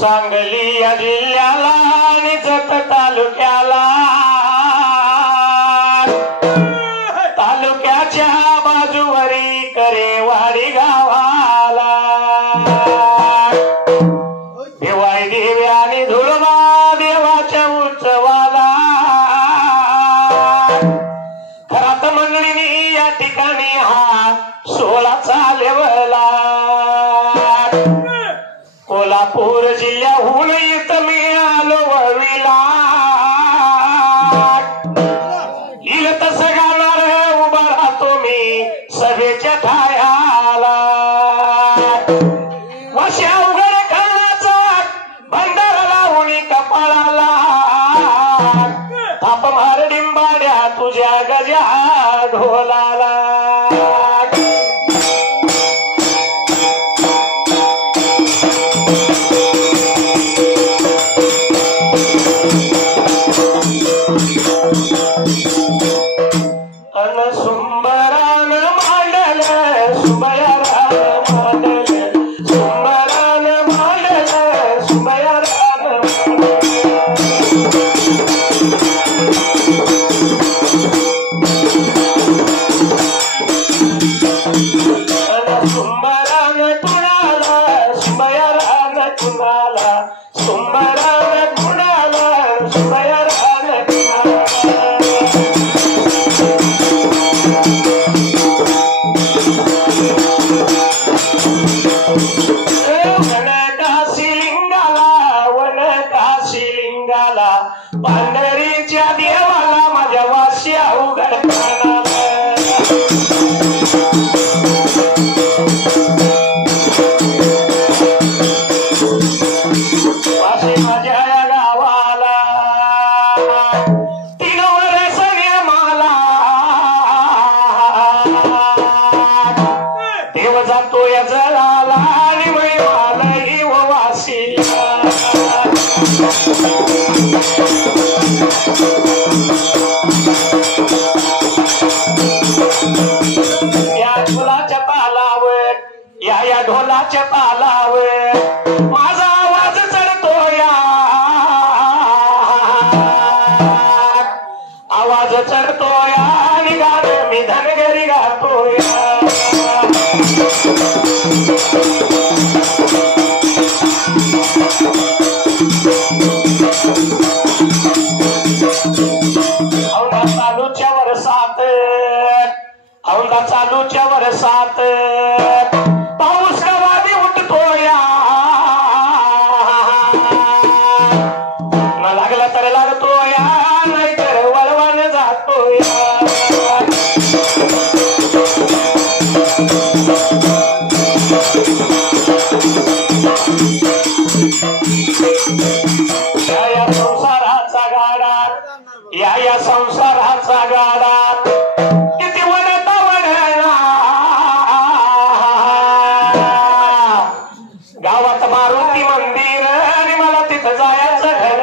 सांगली या जिल्ह्याला आणि जत तालुक्याला तालुक्याच्या बाजूवरी करेवाडी गावाला भिवाई देवी आणि धुळबा देवाच्या उत्सवाला खरात मंडळीनी या ठिकाणी हा सोहळा चालवला। कोल्हापूर जिल्ह्याहून इथं मी आलो वळवीला इल तसं गाणार उभा राहतो मी सभेच्या ठायाला वशा उघड खाण्याचा भंडारा लावून कपाळाला थाप मार डिंबाड्या तुझ्या गजा ढोलाला। पांढरीच्या देवाला माझ्या वास्या उघड वाशी माझ्या गावाला तीन वर्ष मला देव जातो या जळाला आणि मैवालाही वाशीला। या ढोलाच्या तालावर या ढोलाच्या तालावर माझा आवाज चढतो या आवाज चढतो या आणि गाणं मी धनगरी गातो या। औंधा चालूच्या वर्षात पाऊस कवादी उठतो या न लागला तर लागतो या नाहीतर वळवण जातो या। या संसाराचा गाडा या संसाराचा गाडा गावात मारुती मंदिर आणि मला तिथं जायचं घर।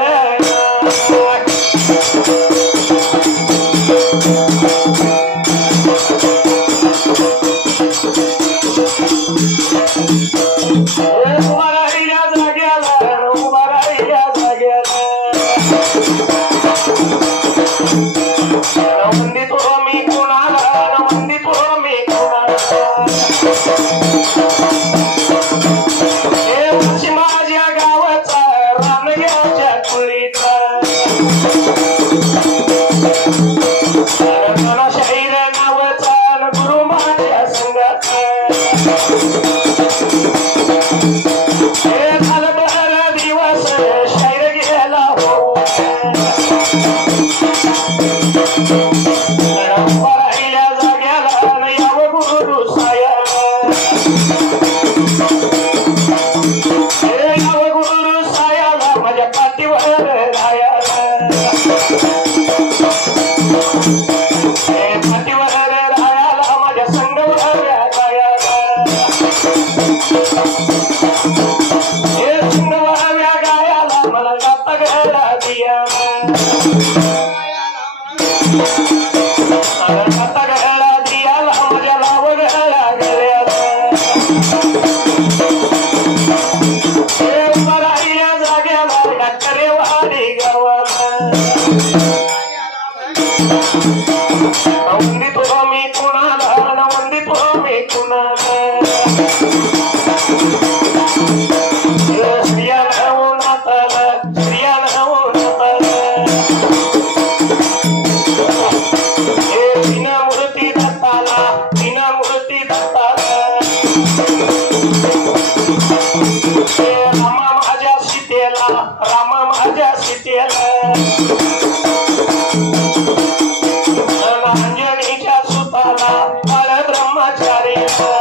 आता गळा दियाला माझ्या लाव गळा गळ्याला राहिल्या जाग्याला डॉक्टरे वाडी गावाला वंदित हो मी कुणाला वंदित हो मी कुणाला स्त्रिया नवून नाताला स्त्रिया नवून नाताला तीन मूर्ती दत्ताला तीन मूर्ती दत्ताला रामा माझ्या सीतेला रामा माझ्या सीतेला अंजनीच्या सुताला काळ ब्रह्मचारीला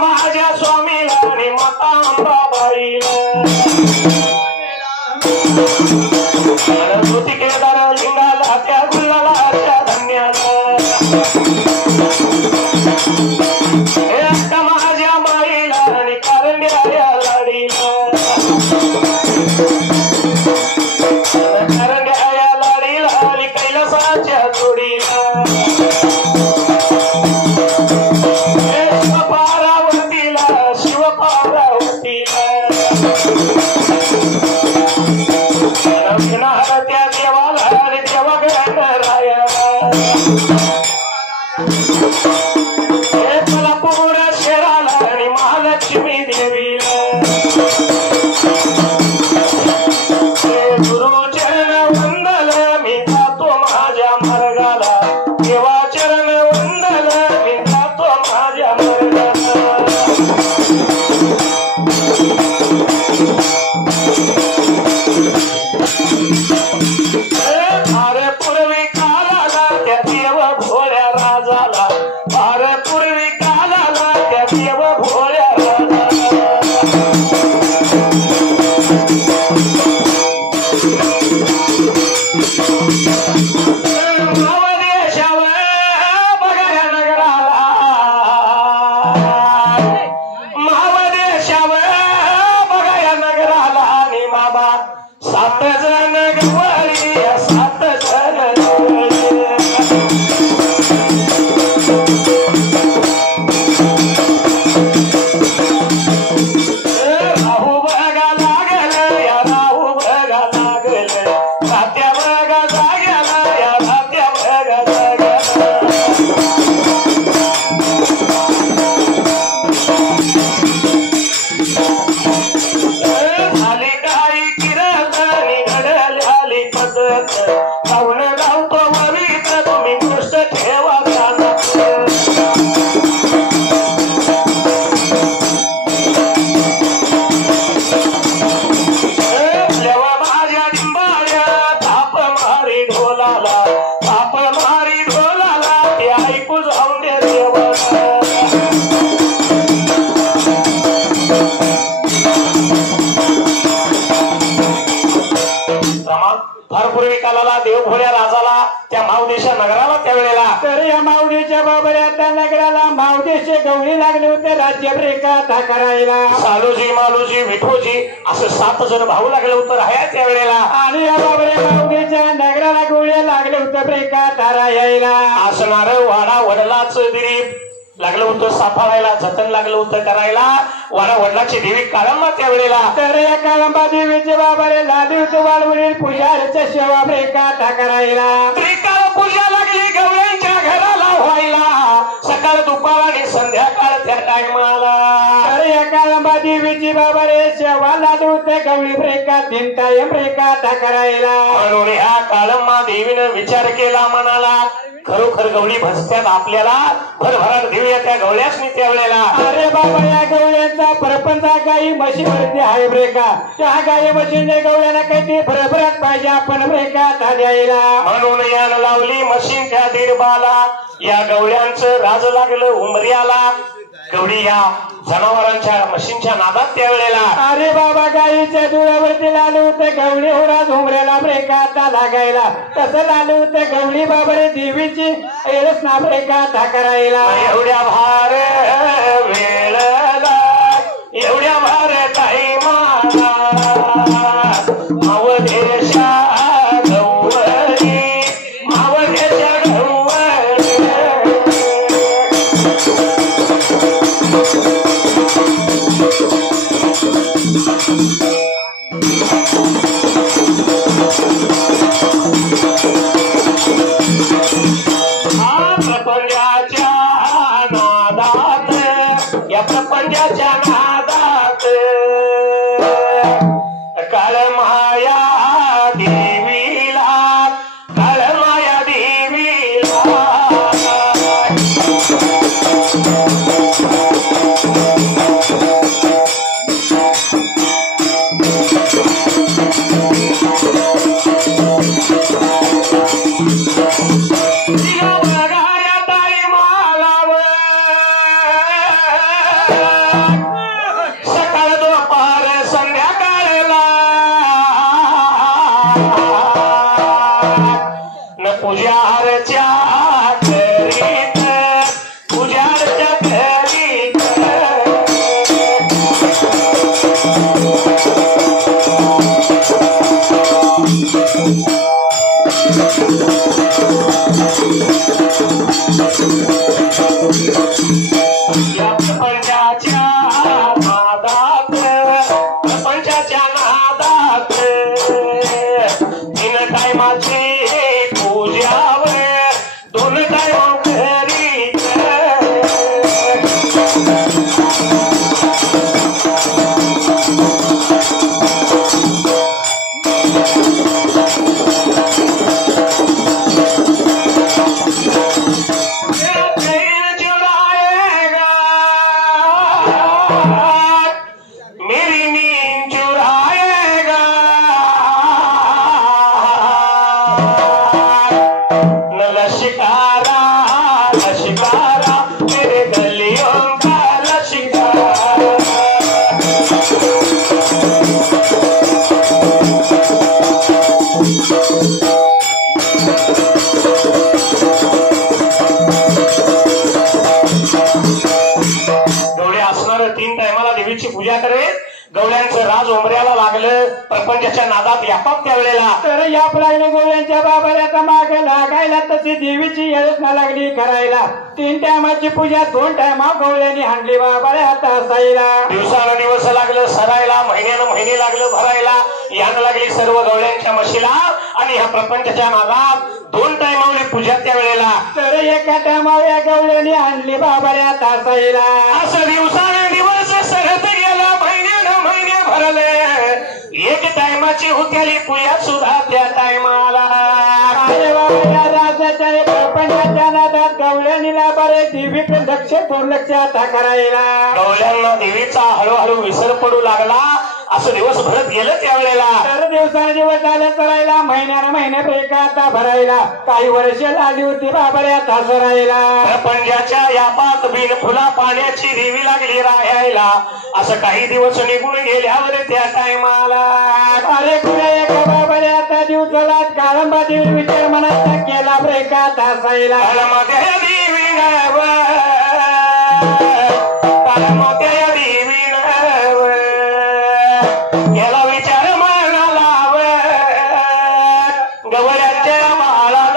माझ्या स्वामीला आणि माता अंबाबाईला ज्योती केदार लिंगाला त्या गुल्लाला त्या धन्याला माझ्या माईला आणि कारंड्या लाडीला कारंड्या लाडीला आणि कैलासाच्या जोडीला शिवपार्वतीला शिवपार्वतीला विघ्नहर त्या देवाला आणि देवा गणरायाला सोलापूर शहराला आणि महालक्ष्मी देवीला गुरुचरण वंदल मी जातो माझ्या मार्गाला देवाचरण वंदल मी जातो माझ्या मार्गाला अरे पूर्वी कालाला त्या देव भोळ्या राजाला अरे पूर्वी कालाला त्या देव भोळ्या राजाला महादेशावर बघाया नगराला महादेशावर बघाया नगराला आणि बाबा 7 जण गवळी 7 जण राहू बघा लागल या राहू बघा लागल रात्या बघा जाग्याला या रात्या बघा जाग्याला झाली काही किरत निघडली आली पद्धत गाऊन गावतो वरीत तुम्ही गोष्ट ठेवा ध्यानात माझ्या डिंबाळ्या ताप मारी ढोलाला ताप मारी ढोलाला ते ऐकू जाऊन दे देवाला फार पूर्वी कालाला देव भोळ्या राजाला त्या मावदेशा नगराला त्यावेळेला तर या मावदेच्या बाबऱ्या त्या नगराला मावदेशे गवळी लागले होते राज्यब्रेका करायला सालूजी मालूजी विठोजी असं 7 जण भाऊ लागले होतं राहायला त्यावेळेला आणि या बाबऱ्या मावदेच्या नगराला गोळ्या लागले होते ब्रेका तारा यायला असणार वाडा वडलाच दिरीप लागलं होतं साफाळायला जतन लागलं होतं करायला वाडा वडिलाची देवी काळंबा त्यावेळेला तर या काळंबा देवीचे बाबारे लादी होते वाळवडील पुजारीच्या सेवा ब्रेका करायला त्रिकाळ पूजा लागली गवळ्यांच्या घराला व्हायला सकाळ दुपार आणि संध्याकाळ त्या टायमाला तर या काळंबा देवीची बाबारे सेवा लादी होते गवळी ब्रेका 3 टाइम ब्रेका करायला म्हणून ह्या काळंबा देवीनं विचार केला मनाला खरोखर गवळी भसत्यात आपल्याला भरभराट देऊया त्या गवळ्यासनी त्यावेळेला अरे बाबा या गवळ्यांचा परपंच गाई म्हशीवरती आहे ब्रेका त्या गाई म्हशीने गवळ्यांना काही भरभराट पाहिजे आपण ब्रेका द्यायला म्हणून यानं लावली मशीनच्या दीडबाला या गवळ्यांचं राज लागलं उमऱ्याला गवळी या जनावरांच्या मशीनच्या नादात त्यावेळेला अरे बाबा गाईच्या डोळ्यावरती लाल होते गवळी होरा झुमऱ्याला ब्रेका लागायला तसं लाल होते गवळी बाबारे देवीची एरस ना ब्रेका करायला एवढ्या भार वेळला एवढ्या भार टाईमाला अवधेशा प्रपंचाच्या नादात तीन टायमाची पूजावर दोन टायम घरी पूजा करे. गवळ्यांचं राज उमऱ्याला लागलं. प्रपंचाच्या नादात यापाक त्यावेळेला तर याप लागले गवळ्यांच्या बाबाऱ्याचा मागे लागायला. तशी देवीची योजना लागली करायला. 3 टायमाची पूजा 2 टायमा गवळ्यांनी हाणली बाबाऱ्या हसायला. दिवसानं दिवस लागलं सरायला. महिन्यानं महिने लागलं भरायला. यानं लागली सर्व गवळ्यांच्या म्हशीला. आणि ह्या प्रपंचाच्या नादात 2 टायमावली पूजा त्यावेळेला. तर एका टायमावर या गवळ्यांनी हाणली बाबाऱ्या हसायला. असं दिवसानं दिवस सरत गेला. महिन्यानं महिने भरले. एक टायमाची होत्याली पूजा सुद्धा त्या टायमाला. राजाच्या प्रपंचाच्या नादात गवळ्यांनीला बरे देवीकडे लक्ष दुर्लक्ष आता करायला. गवळ्यांना देवीचा हळूहळू विसर पडू लागला. असं दिवस भरत गेलं त्यावेळेला. तर दिवसाने दिवस झाले चरायला. महिन्यानं महिने ब्रेक आता भरायला. काही वर्ष आली होती बाबऱ्या तासरायला. प्रपंचाच्या यापात बिन फुला पाण्याची देवी लागली राहायला. असं काही दिवस निघून गेल्यावर त्या टायमाला अरे पुढे एका बाबऱ्या आता दिवसाला काळंबा देवी विचार मनाचा केला ब्रेक तासायला. याला विचार म्हणाला गवळ्यांच्या बाळाला.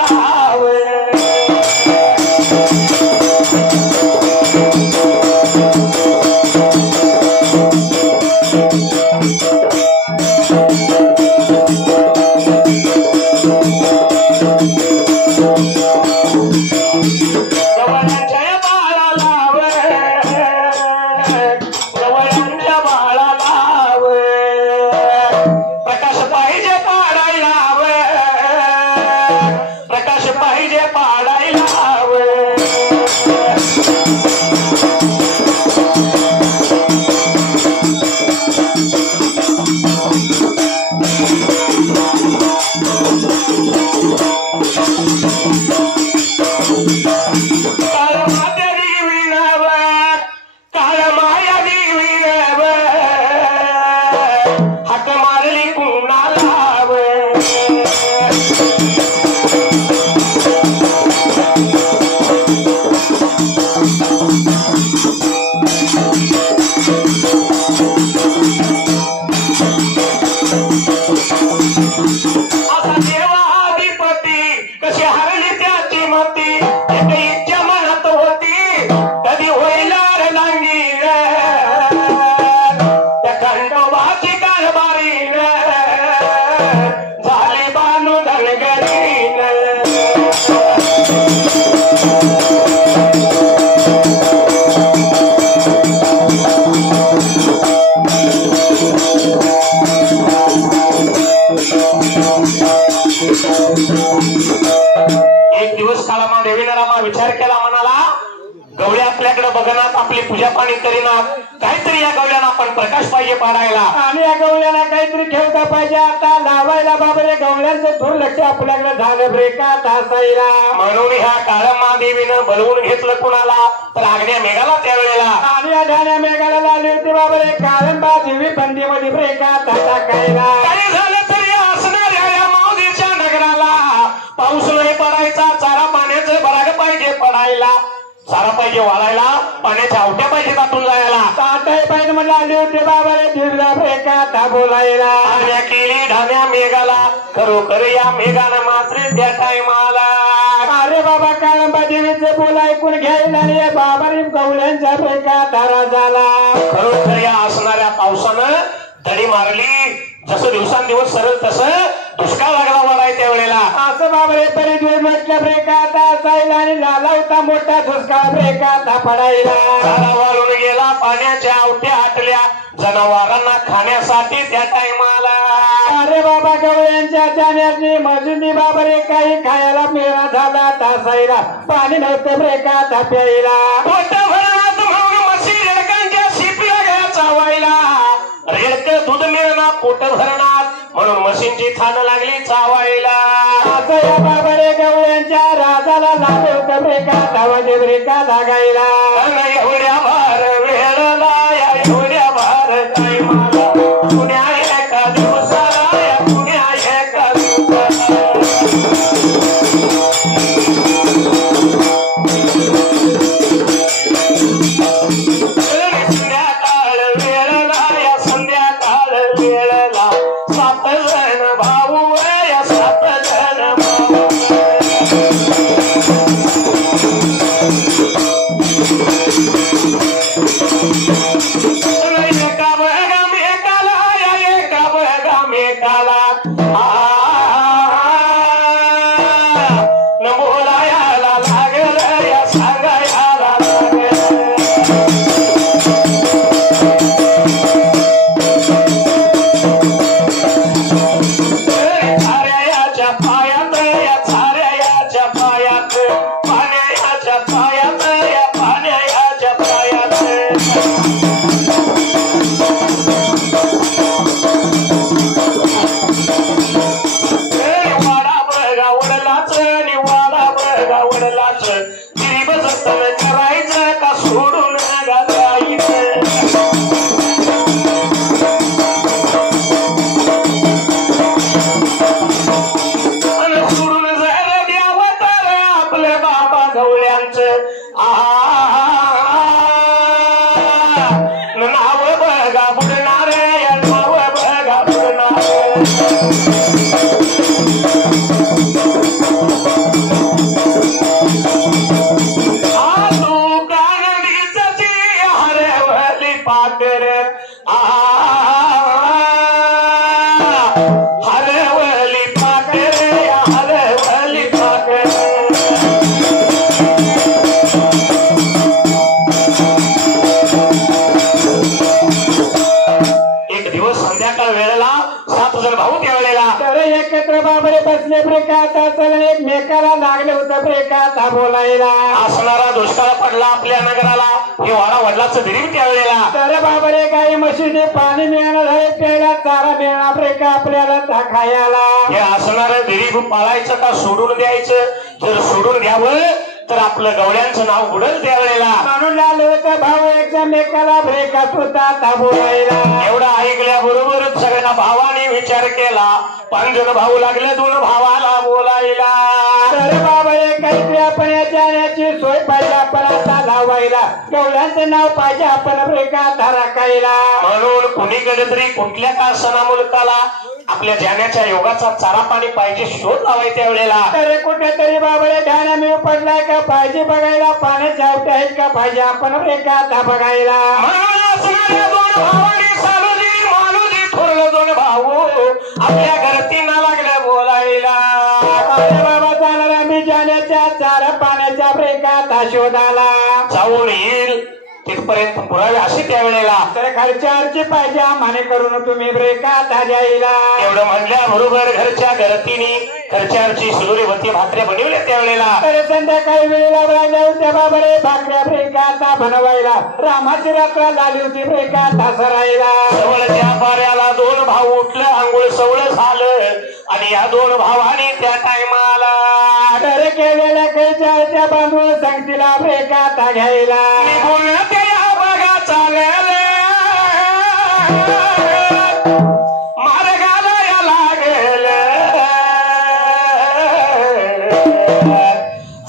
एक दिवस काळामा देवीनं रामा विचार केला. म्हणाला गवळ्या आपल्याकडे बघणार आपली पूजा पाणी करीनात. काहीतरी या गवळ्याला आपण प्रकाश पाहिजे पाडायला. आणि या गवळ्याला काहीतरी ठेवता पाहिजे. आता लावायला बाबरे गवळ्यांचं दुर्लक्ष आपल्याकडे झालं ब्रेका तासायला. म्हणून ह्या काळमा देवीनं बोलवून घेतलं कुणाला तर आग्न्या मेघाला त्यावेळेला. आणि या ढाण्या मेघाला लावली होती बाबरे काळंबा देवी बंदीमध्ये ब्रेका टाकायला. काही झालं तरी असणाऱ्या या माऊलीच्या नगराला पाऊस नाही पडायचा. चारा पाण्याचं बराग पाहिजे पडायला. चारा पाहिजे वाळायला, पाण्याच्या आवट्या पाहिजे तातून जायला. ताटाय पाहिजे म्हणलं आले होते बाबा रे दिवला ब्रेकात बोलायला. आज्ञा केली ढाण्या मेघाला, खरोखर या मेघानं मात्र त्या टायमाला. अरे बाबा काळंबा देवीचं बोल ऐकून घ्यायला रे बाबा रे गवळ्यांचा ब्रेकात धारा झाला. खरोखर या असणाऱ्या पावसानं दडी मारली. जसं दिवसांदिवस सरळ तसं दुष्काळ लागला वाढाय त्यावेळेला. असं बाबा रे बरेच दिवस म्हटलं ब्रेकात असायला आणि झाला होता मोठा दुष्काळ ब्रेकात पडायला. झाडा वाळून गेला, पाण्याच्या आवट्या आटल्या जनावरांना खाण्यासाठी त्या टायमाला. अरे बाबा गवळ्यांच्या जाण्याची मजुरी बाबा रे काही खायला मिळणार झाला तासायला पाणी नव्हतं ब्रेकात प्यायला. मोठं भरणात म्हणून म्हशी रेडकांच्या शिपीला गया चावायला. रेडक दूध मिळणार पोट भरणार म्हणून म्हशींची थान लागली चावायला. असं या बाबा रे गवळ्यांच्या राजाला लागलं होतं ब्रेकात आवाजे ब्रेका लागायला. एवढ्या भार वेळला या एवढ्या भार टायमाला पुण्या एका दिवसाला या पुण्या एका दिवसाला. संध्याकाळ वेळला या संध्याकाळ वेळला सात जण भाऊ या सात जण भाऊ. एका बघा मेकाला या एका बघा मेकाला न बोलायला लागलं या सांगायला लागलं. छाऱ्याच्या पायात या छाऱ्याच्या पायात पाण्याच्या पायात या पाण्याच्या पायात. वाडा बघा वडलाच आणि वाडा बघा वडलाच गिरीब जतन करायचं का सोडून घालायचं. सोडून जायला द्यावं तर आपल्या बाबा गवळ्यांचं नाव बघा बुडणार या नाव बघा बुडणार. तू कानडीची हरवली पाकर हरवली पाकर हरवली पाकर. एक दिवस संध्याकाळ वेळेला सात जण भाऊ त्यावेळेला तर एकत्र बाबरे बसले ब्रेकात चलन एकमेकाला लागले होतं ब्रेकात बोलायला. असणारा दुष्काळ पडला आपल्या नगराला. हे वाडा वडिलाचं दिरीब त्यावेळेला. तर बाबरे काही म्हशीने पाणी मिळणार झाले प्यायला चारा मिळणार ब्रेका आपल्याला खायला. हे असणारं दिरीब पाळायचं का सोडून द्यायचं. जर सोडून द्यावं तर आपलं गवळ्यांचं नाव बुडल त्यावेळेला. म्हणून आलं होतं भाऊ एकमेकाला ब्रेकात होता बोलायला. एवढं ऐकल्याबरोबरच सगळ्या भावाने विचार केला. 5 जण भाऊ लागले 2 भावाला बोलायला. तर बाबरे काहीतरी आपण या जाण्याची सोय पाहिजे आपण आता लावायला. गवळ्यांचं नाव पाहिजे आपण ब्रेकात राखायला. म्हणून कुणीकडे तरी कुठल्या का सणा मुलकाला आपल्या जाण्याच्या योगाचा चारा पाणी पाहिजे शोध लावाय त्यावेळेला. तर कुठेतरी बाबरे ढाण्या मिळू पडलाय का पाहिजे बघायला. पाण्याच्या आवट्या आहेत का पाहिजे आपण ब्रेकात बघायला. असणाऱ्या 2 भावांनी सालुजी मालुजी थोरलं 2 भाऊ आपल्या घरती ना लागल्या बोलायला. अरे बाबा जाणार आम्ही जाण्याच्या चारा पाण्याच्या ब्रेकात शोधाला. जाऊन येईल तिथपर्यंत पुरावे असे त्यावेळेला. तर खर्चावरची पाहिजे आम्हाने करून तुम्ही ब्रेकात जाईला. एवढं म्हणल्याबरोबर घरच्या घरतीने खर्चावरची सुरुरीवती भाकऱ्या बनवल्या त्यावेळेला. तर संध्याकाळी वेळेला राहिल्या होत्या बाबरे भाकऱ्या ब्रेकात बनवायला. रामाची रात्र झाली होती ब्रेकात सरायला. जवळच्या पाऱ्याला 2 भाऊ उठलं आंघोळ सवळ झालं आणि या 2 भावांनी त्या टायमाला तर केलेल्या खर्चाच्या बांधून संगतीला ब्रेकात घ्यायला. बघा चालेल मार्गाला या लागेल.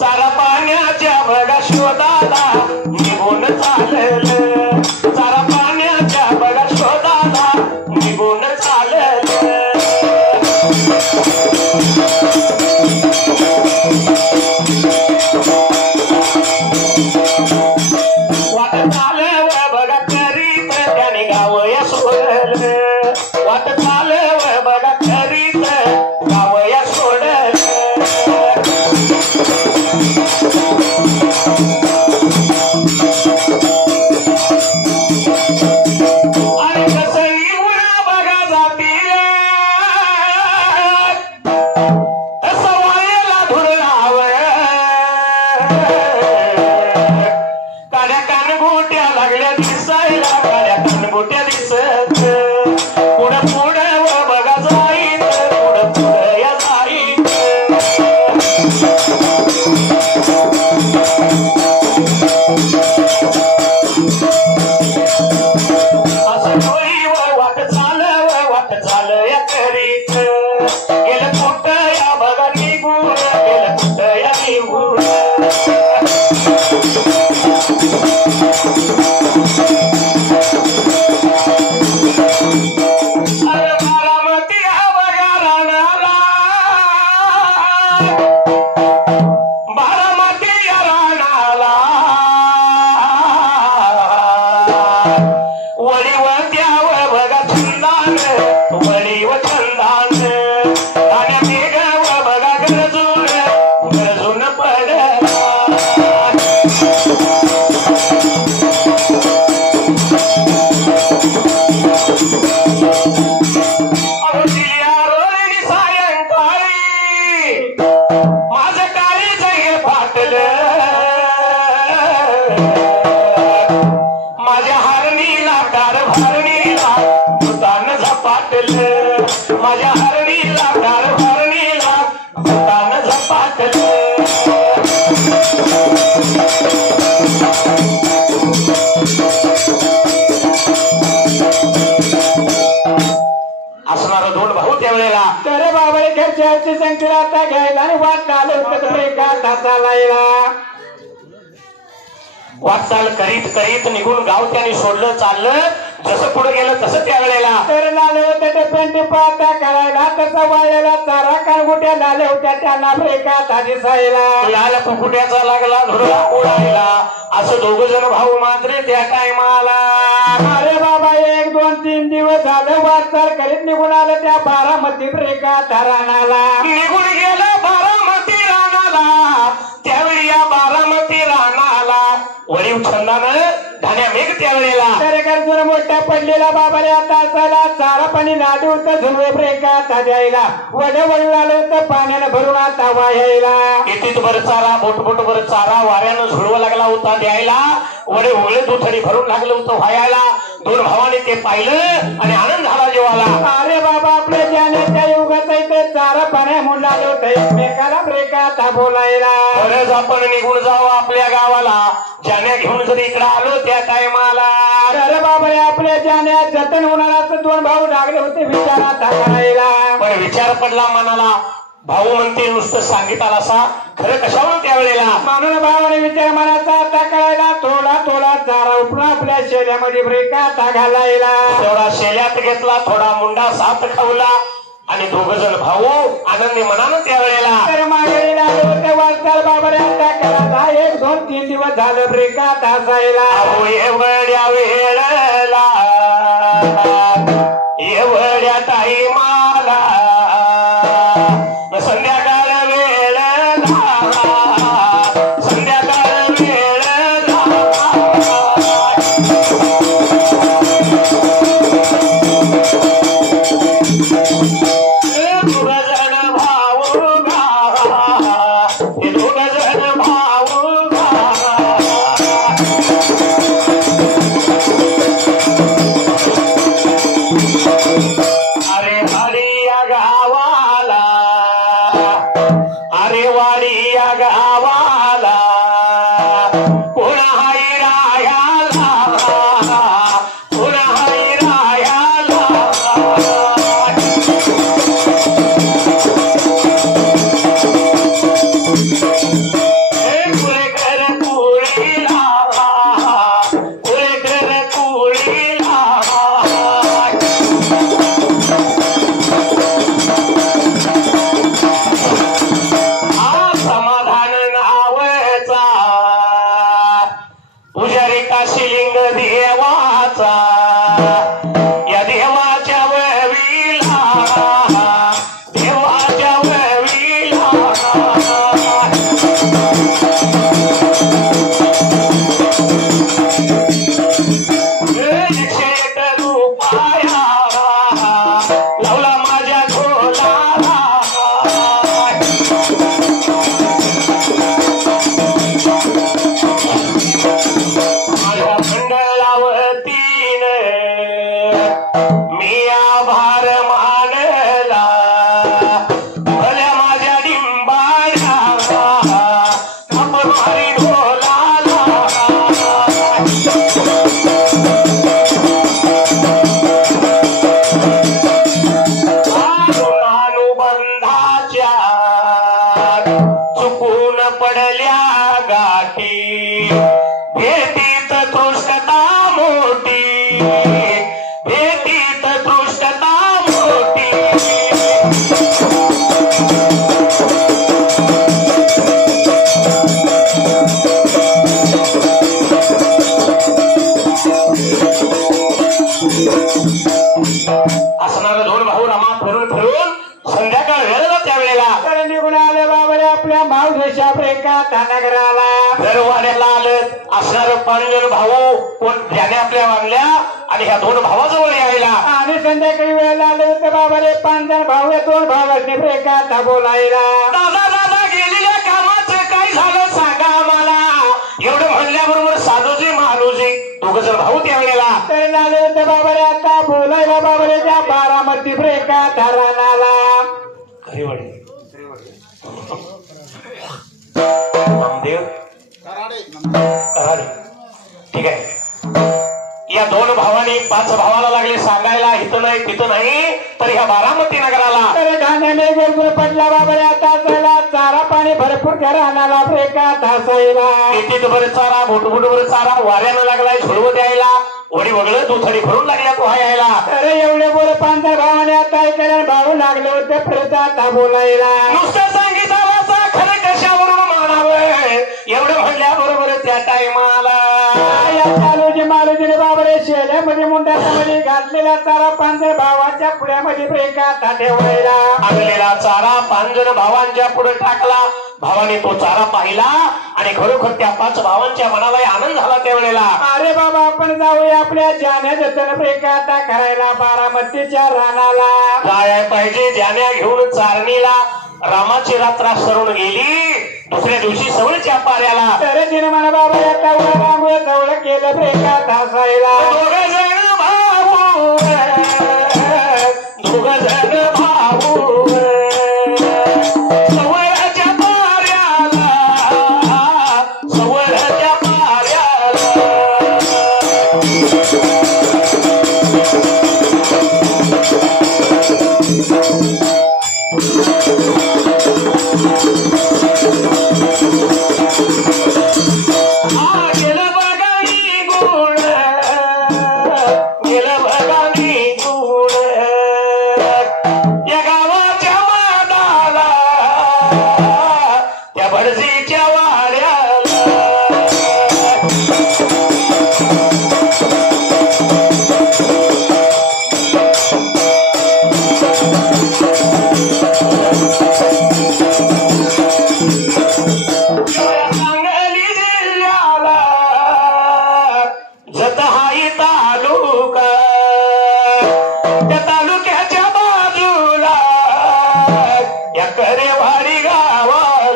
चारा पाण्याच्या बघा शोधात माझ्या हरणीला गार हरणीला भूतान झपाटले असणारा दोन भाऊ त्यावेळेला तर बाबाई घरच्याची संख्या आता घ्यायला आणि वाट आलं होतं ब्रेका तासा लायला वाटचाल करीत करीत निघून गाव त्याने सोडलं चाललं जसं पुढे गेलं तसं त्यावेळेला तर लाल होते ते पेंटी पाहता करायला तसं वाळलेला चारा काळगुट्या लाले होत्या त्यांना ब्रेका दिसायला लाल कुकुट्याचा लागला धुरळा उडायला असं दोघ जण भाऊ मात्र त्या टायमाला अरे बाबा 1 2 3 दिवस झालं वाटचाल करीत निघून आलं त्या बारामती ब्रेका रानाला निघून गेलं बारामती रानाला त्यावेळी या बारामती रानाला वरीव छंदानं धान्या मेघ त्यावेळेला तर गरजून मोठा पडलेला बाबाने आता असायला चारा पाणी लाडू होतं झुलवे ब्रेका द्यायला वड वळलं होतं पाण्यानं भरून आता वाहायला इथे बर चारा बोट बर चारा वाऱ्यानं झुळवा लागला होता द्यायला वडे उघळे दुथडी भरून लागलं होतं व्हायला दोन भावाने ते पाहिलं आणि आनंद झाला जेवाला अरे बाबा आपल्या जाण्याच्या युगात इथे चारा पाण्या म्हणून लागलं होतं एकमेकाला ब्रेका बोलायला खरंच आपण निघून जावं आपल्या गावाला जाण्या घेऊन जर इकडे आलो त्या टायमाला अरे बाबा आपल्या जाण्यात जतन होणारा दोन भाऊ लागले होते विचारात करायला पण विचार पडला मनाला भाऊ म्हणते नुसतं सांगितलं असा खरं कशावर त्यावेळेला म्हणून भावाने विचार मनाचा आता करायला थोडा चारा उपला आपल्या शेल्यामध्ये ब्रेका घालायला तेवढा शेल्यात घेतला थोडा मुंडा साथ खावला आणि दोघ जण भाऊ आनंदी मनानं त्यावेळेला तर मागेला होते वाटचाल बाबाने आता करायला 1 2 3 दिवस झालं ब्रेका असायला एवढ्या वेळेला एवढ्या टाईमाला संध्याकाळ वेळेला संध्याकाळ वेळेला दोघ जण भाऊ गा हे दोघ जण भाऊ गा अरे वाडी या गावाला अरे वाडी या गावाला कोण हाय रायाला कोण हाय रायाला कुळेकर कुळीला कुळेकर कुळीला रामाच्या चुकून पडल्या गाठी भेटीत तृष्टता मोठी भेटीत तृष्टता मोठी असणारे दोन भाऊ रामा फिरून फिरून संध्याकाळ वेळेला त्यावेळेला तर निघून आले बाबरे आपल्या मावदेशा प्रेका नगराला घर वाड्याला आलं असणार पांजन भाऊ कोण त्याने आपल्या वागल्या आणि ह्या दोन भावाजवळ यायला आणि संध्याकाळी वेळेला आले होते बाबरे 5 जण भाऊ या 2 भावांनी प्रेका बोलायला दादा दादा गेलेल्या कामाचं काय झालं सांगा आम्हाला एवढं म्हणल्याबरोबर साधूजी महालूजी दोघ जण भाऊ त्यावेळेला तर आले होते बाबरे आता बोलायला बाबरे त्या बारामती प्रेका धरणाला नामदेव कराडे ठीक आहे या दोन भावांनी 5 भावाला लागले सांगायला इथं नाही तिथं नाही तर ह्या बारामती नगराला तर धान्याने गरजूर पडला बाबरे आता चला चारा पाणी भरपूर त्या राहणाला प्रेका धासायला शेतीत बरं चारा बोटबुटवर चारा वाऱ्यानं लागलाय झुडवं द्यायला वडी वगळं दुथडी भरून लागल्या तो यायला अरे एवढे बोल 5 भावाने आता ऐकायला भाऊ लागले होते फिरता बोलायला नुसतं संगीताला खरं कशावरून मानावं एवढं म्हणल्याबरोबर त्या टायमाला चालूजी मालूजीने बाबरे शेल्यामध्ये मुंड्यामध्ये घातलेला चारा 5 भावाच्या पुढ्यामध्ये प्रेका ठेवायला आणलेला चारा 5 जण भावांच्या पुढे टाकला भावाने तो चारा पाहिला आणि खरोखर त्या 5 भावांच्या मनाला आनंद झाला त्यावेळेला अरे बाबा आपण जाऊया आपल्या जाण्याच्या तन प्रेका करायला बारामतीच्या रानाला जाय पाहिजे जाण्या घेऊन चारणीला रामाची रात्र सरून गेली दुसऱ्या दिवशी सवळीच्या पाऱ्याला तर तिने म्हणा बाबा आता रांगोळ जवळ केलं प्रेका धासायला दोघ जण भाऊ सवळच्या पाऱ्याला सवळच्या पाऱ्याला गेलं बघानी गुण गेलं बघानी गुण या गावाच्या मादाला त्या भडजीच्या वाड्याला सांगली जिल्ह्याला जतहाई तालुका त्या तालुक्याच्या बाजूला या करेवाडी गावाला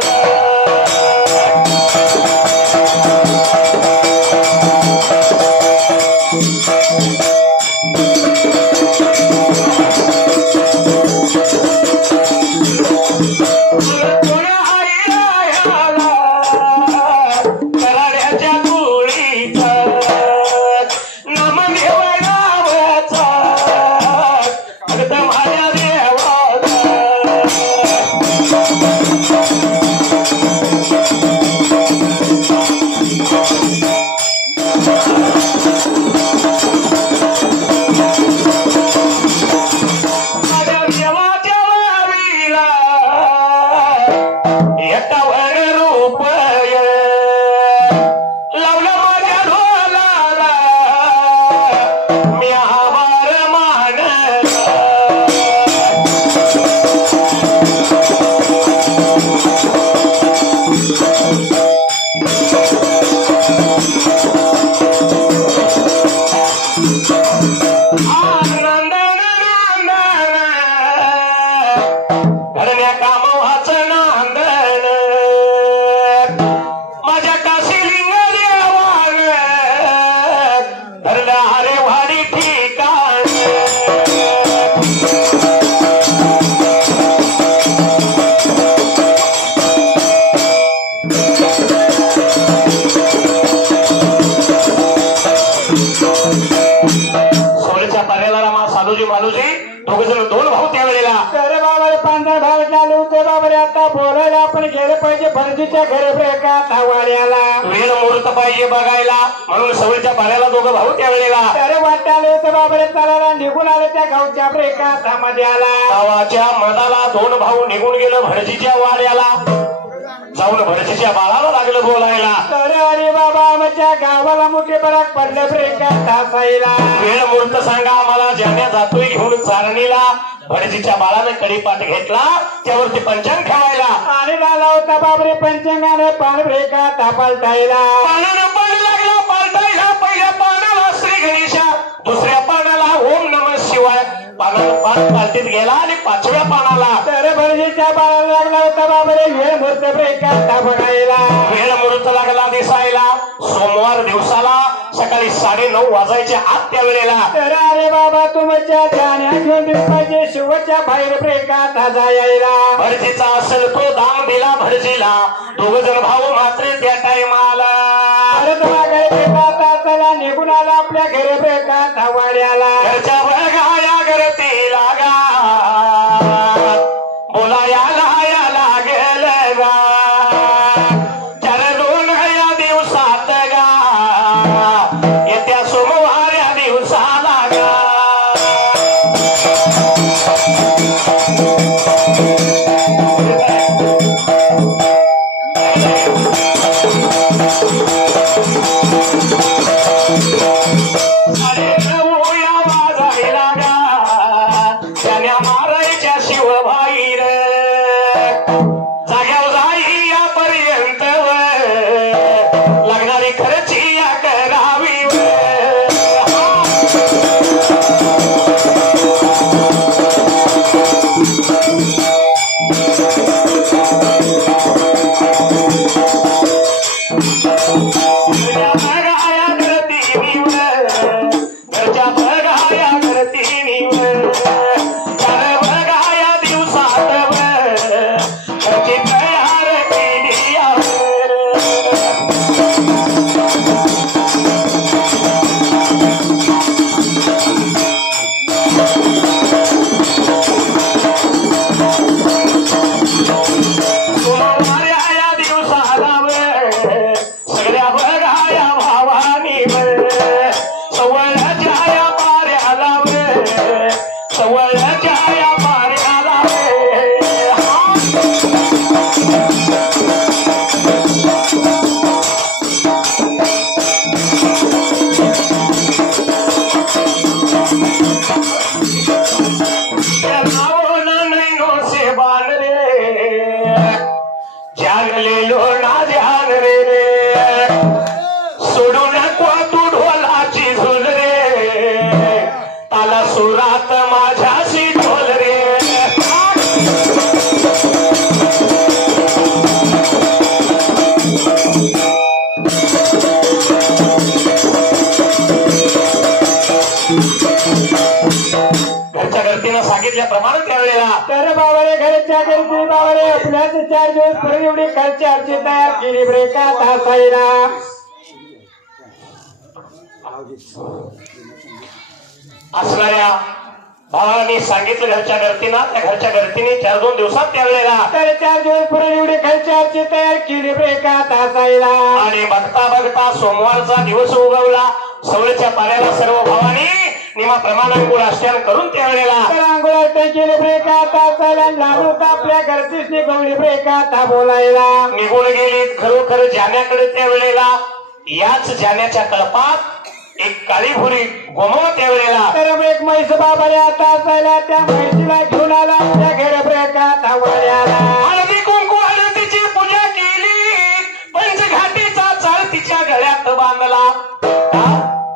कराड्याच्या गोळीचा नामदेव नावाचा अगदी माझ्या देवाचा होते बाबरे आता बोलायला आपण गेलं पाहिजे भरजीच्या घरी ब्रेकात वाड्याला वेळ मुहूर्त पाहिजे बघायला म्हणून सवयीच्या पाण्याला दोघं भाऊ त्यावेळेला तर वाटायला होतं बाबरे चालायला निघून आले त्या गावच्या ब्रेकात मध्ये आला गावाच्या मधाला दोन भाऊ निघून गेलं भटजीच्या वाड्याला जाऊन भटजीच्या बाळाला लागलं बोलायला तर अरे बाबा आमच्या गावाला मोठे बराक पडले ब्रेकात तासायला वेळ मुहूर्त सांगा आम्हाला ज्याने जातोय घेऊन चारणीला भटजीच्या बाळानं कडीपाठ घेतला त्यावरती पंचांग ठेवायला आणि झाला होता बाबरे पंचांगाने पान ब्रेकात पालटायला पानानं पान लागला पालटायला पहिल्या पानाला श्री गणेशा दुसऱ्या पानाला ओम नमः शिवाय पानानं पान पालटीत गेला आणि पाचव्या पानाला तर भरजीच्या बाळाला लागला होता बाबरे वेळ मुहूर्त ब्रेकात बघायला वेळ मुहूर्त लागला दिसायला सोमवार दिवसाला सकाळी 9:30 वाजायच्या आत त्या वेळेला तर अरे बाबा तुमच्या जाण्या घेऊन पाहिजे शिवच्या बाहेर ब्रेकात जायला भटजीचा असेल तो दाम दिला भटजीला दोघ जण भाऊ मात्र त्या टायमाला परत मागे ब्रेकात चला निघून आला आपल्या घरी ब्रेकात वाड्याला घरच्या बघाया घरती लागा बोलायाला लागेल गा चार दोन या दिवसात गा येत्या सोमवार या दिवसाला गा त्याने मारायच्या शिवभाईर जाग्यावर जाई यापर्यंत लागणारी खर्ची या करावी बघाया करती घरच्या बघाया करती चार बघाया दिवसात घरची तयार केली सोमवाऱ्या दिवसाला सगळ्या बघाया भावानी सवळच्या या पाऱ्याला सवळच्या या पाऱ्याला से बान रे जागलेलो ना ध्यान रे सोडू नको तू ढोलाची झोल रे ताला सुरात माझ्याशी ढोल रे घरच्या घरतीनं सांगितल्याप्रमाणे त्यावेळेला तर बाबारे घरच्या घरची बाबारे आपल्याच 4 दिवस पूर्वी एवढी खर्चाची तयार केली ब्रेकात असायला असणाऱ्या भावाने सांगितलं घरच्या घरतीनं त्या घरच्या घरतीने 4-2 दिवसात त्यावेळेला तर 4 दिवस पूर्वी एवढी खर्चाची तयार केली ब्रेकात असायला आणि बघता बघता सोमवारचा दिवस उगवला सवळीच्या पाऱ्याला सर्व भावानी निमा प्रमाणांकुळ आष्टान करून त्यावेळेला तर अंघोळात केली ब्रेकात असायला लाडू आपल्या घरचीच निघवली ब्रेकात बोलायला निघून गेली खरोखर जाण्याकडे त्यावेळेला याच जाण्याच्या कळपात एक काळी भुरी गोमव त्यावेळेला तर एक म्हैस बाबारे आता असायला त्या म्हैसीला घेऊन आला आपल्या घरी ब्रेकात वाड्याला हळदी कुंकू हळदीची पूजा केली पंचघाटीचा चाळ तिच्या गळ्यात बांधला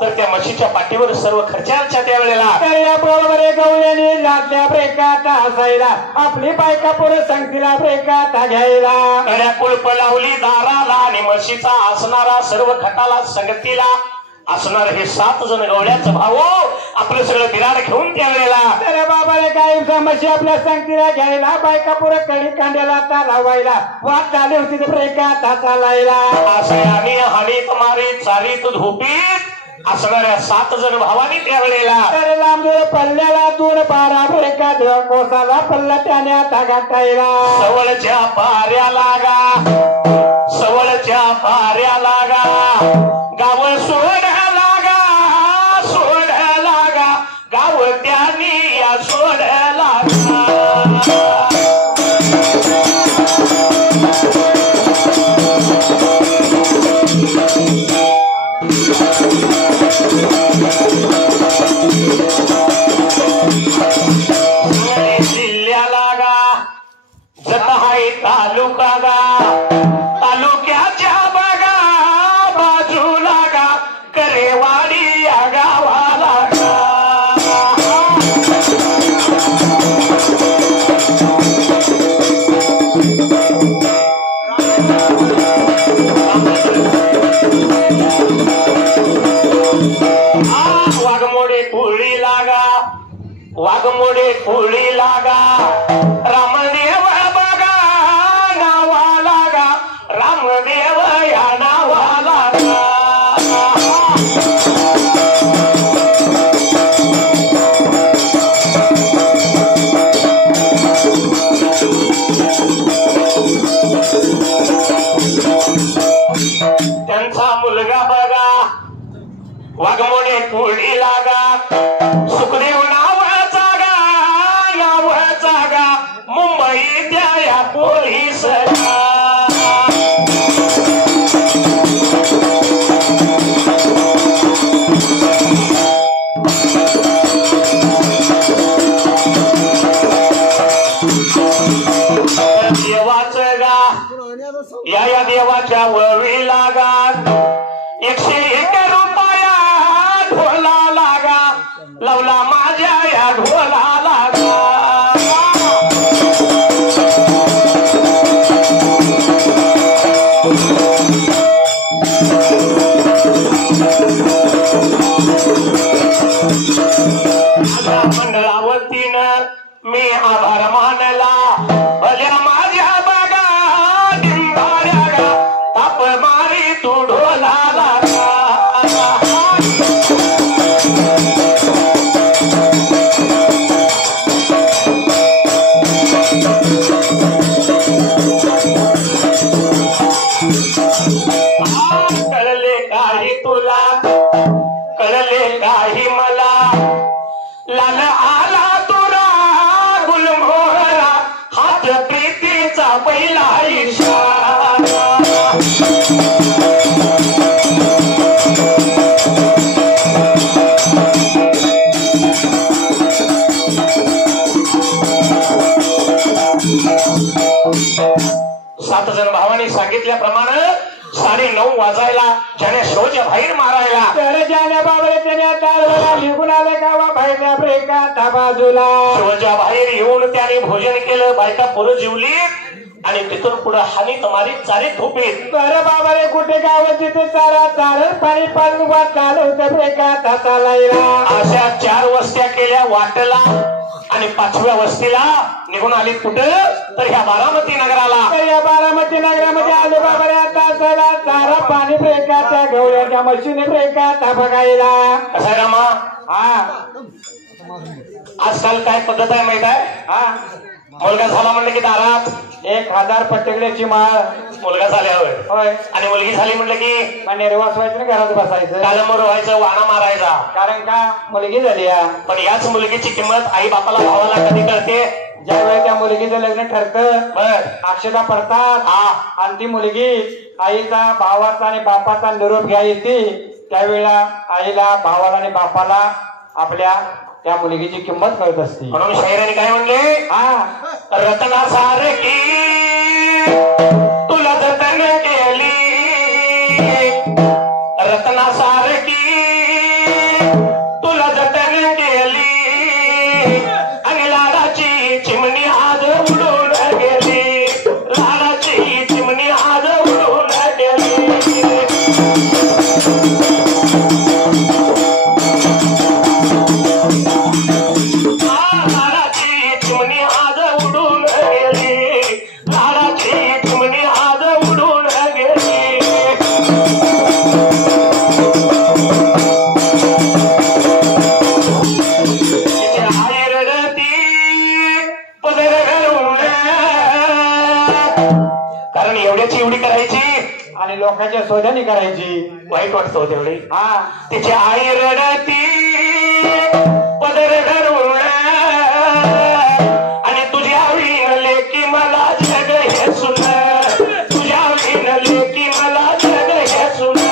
तर त्या म्हशीच्या पाठीवर सर्व खर्चाच्या त्यावेळेला तर या बरोबर गवळ्याने लाटल्या ब्रेकात असायला आपली बायका पुढे संगतीला ब्रेकात घ्यायला गळ्या कुळप लावली दाराला आणि म्हशीचा असणारा सर्व खटाला संगतीला असणार हे 7 जण गवळ्याचं भाऊ आपलं सगळं बिराड घेऊन त्यावेळेला तर बाबाला काही समस्या आपल्या संगतीला घ्यायला बायका पुढे कडी कांड्याला लावायला वाट झाली होती ब्रेकात चालायला असे आणि हानीत मारीत चारीत धोपीत असणाऱ्या 7 जण भावानी त्यावेळेला तर लांब पल्ल्याला 2 बारा ब्रेका देवा कोसाला पल्ला त्याने आता गाठायला सवळच्या पाऱ्या लागा सवळच्या पाऱ्या लागा गाव सोड लागा सोड लागा गाव त्यानी या सोड लागा जिल्ह्याला गा जत हाय तालुका गा तालुक्याच्या बघा बाजूला गा करेवाडी या गावाला गा वाघमोडे पुळी लागा वाघमोडे पुळी लागा रामदेव बघा नावा लागा रामदेव या नावा लागा त्यांचा मुलगा बघा वाघमोडे पुळी लागा सुखदेव नावाचा गा मुंबई त्या पोलीस देवाचं गा या देवाच्या वळवी लागा 101 रुपया ढोला लागा लवला माझ्या या ढोला लागा मंडळावतीनं मी आभार मानला भल्या माझ्या बघा डिंबाऱ्या गा ताप मारी तू ढोला लागा कळले काही तुला कळले काही मला लाल आला तुरा गुलमोहरा हात प्रीतीचा पहिला इशारा सात जण भावांनी सांगितल्याप्रमाणे 9:30 वाजायला ज्याने शोच्या बाहेर मारायला तर ज्याने बाबळे त्याने ताळवला निघून आले गावा बाहेरच्या ब्रेका बाजूला शोच्या बाहेर येऊन त्याने भोजन केलं बायका पुरं जेवली आणि तिथून पुढे हानी तमारी चारीत झोपेत तर बाबारे कुठे गाव तिथे चारा चालत पाणी पाजून वाट चालवत ब्रेका चालायला अशा 4 वस्त्या केल्या वाटला आणि 5व्या वस्तीला निघून आली कुठं तर ह्या बारामती नगराला तर या बारामती नगरामध्ये आले बाबारे आता चला चारा पाणी ब्रेकाच्या गवळ्याच्या मशीनी ब्रेका बघायला कसा रामा हा आजकाल काय पद्धत आहे माहित आहे हा मुलगा झाला म्हणलं की दारात 1000 पट्टेकड्याची माळ मुलगा झाल्यावर होय आणि मुलगी झाली म्हटलं की निर्वास व्हायचं ना घरात बसायचं कालमोर व्हायचं वाणा मारायचा कारण का मुलगी झाली पण याच मुलगीची किंमत आई बापाला भावाला कधी कळते ज्यावेळी त्या मुलगीचं लग्न ठरतं बर अक्षता पडतात आणि ती मुलगी आईचा भावाचा आणि बापाचा निरोप घ्या येते त्यावेळेला आईला भावाला आणि बापाला आपल्या त्या मुलगीची किंमत कळत असते म्हणून शाहिराने काय म्हणले रत्ना सारखी तुला जतन केली रत्ना सारखी तुला जतन केली आणि लाडाची चिमणी आज उडून गेली लाडाची चिमणी आज उडून गेली लाडाची चिमणी आज उडून गेली कारण एवढ्याची एवढी करायची आणि लोकांच्या शोधानी करायची. वाईट वाटतं तेवढी. हा तिची आई रडती पदर धरून आणि तुझ्या विणले की मला जग हे सुन, तुझ्या विणले की मला जग हे सुन.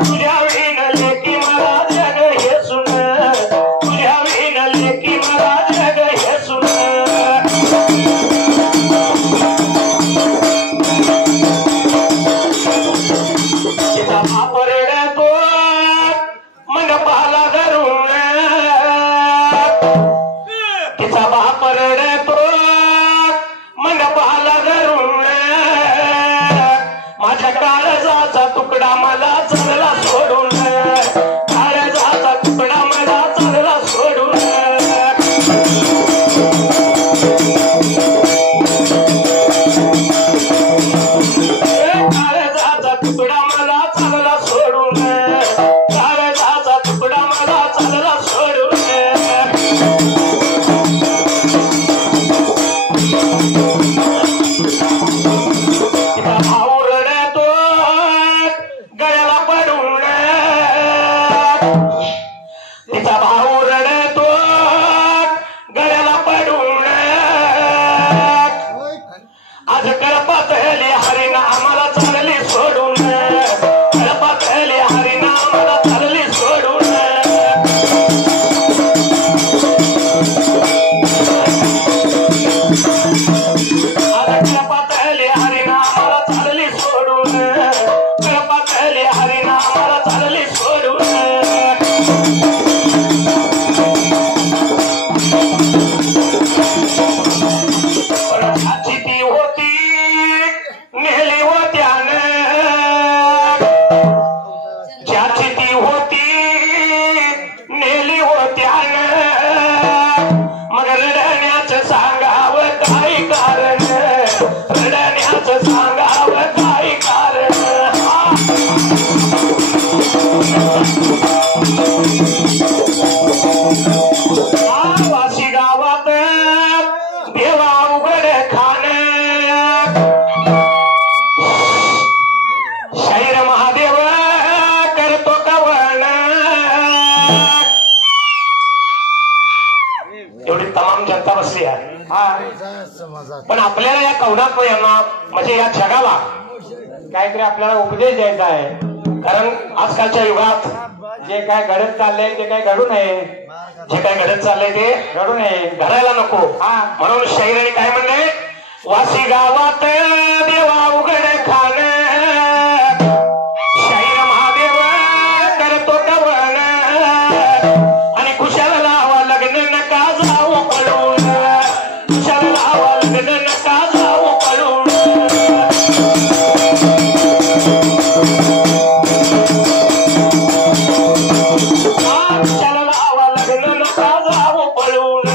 तुझ्या विणले की मला जग हे सुन, तुझ्या विणले की मला जग हे सुन. तिचा बाप रडतो मंडपाला धरून, तिचा बाप रडतो मंडपाला धरून. माझ्या काळजाचा तुकडा मला चालला सोडून, काळजाचा तुकडा मला चालला सोडून. काळजाचा तुकडा मला चालला सोडून, काळजाचा तुकडा मला चालला सोडून. तिचा भाऊ रडतो गळ्याला पडून, तिचा भाऊ रडतो गळ्याला पडून. आज कळपातली हरिणा आम्हाला चालली सोडून, कळपातली हरिणा आम्हाला चालली सोडून. आज कळपातली हरिणा आम्हाला चालली सोडून, कळपातली हरिणा आम्हाला चालली सोडून. ज्याची ती होती नेली होत्यानं, ज्याची ती होती नेली होत्यानं. मग रडण्याचं सांगावं काय कारण, रडण्याचं सांगावं काय कारण. वाशी गावात देवा उघड खान, शैर महादेव करतो कवण. एवढी तमाम जनता बसली आहे. पण आपल्याला या कवनात यांना म्हणजे या जगाला काहीतरी आपल्याला उपदेश द्यायचा आहे. कारण आजकालच्या युगात जे काय घडत चाललंय ते काय घडू नये, जे काय घडत चाललंय ते घडू नये. घडायला नको. म्हणून शाहिराने काय म्हणले, वासी गावात देवा उघड खान, शाहीर महादेव करतो कवण. आणि खुशाला लावा लग्न नका जाऊ पळून, खुशाला लावा लग्न नका जाऊ पळून. खुशाला लावा लग्न नका जाऊ पळून,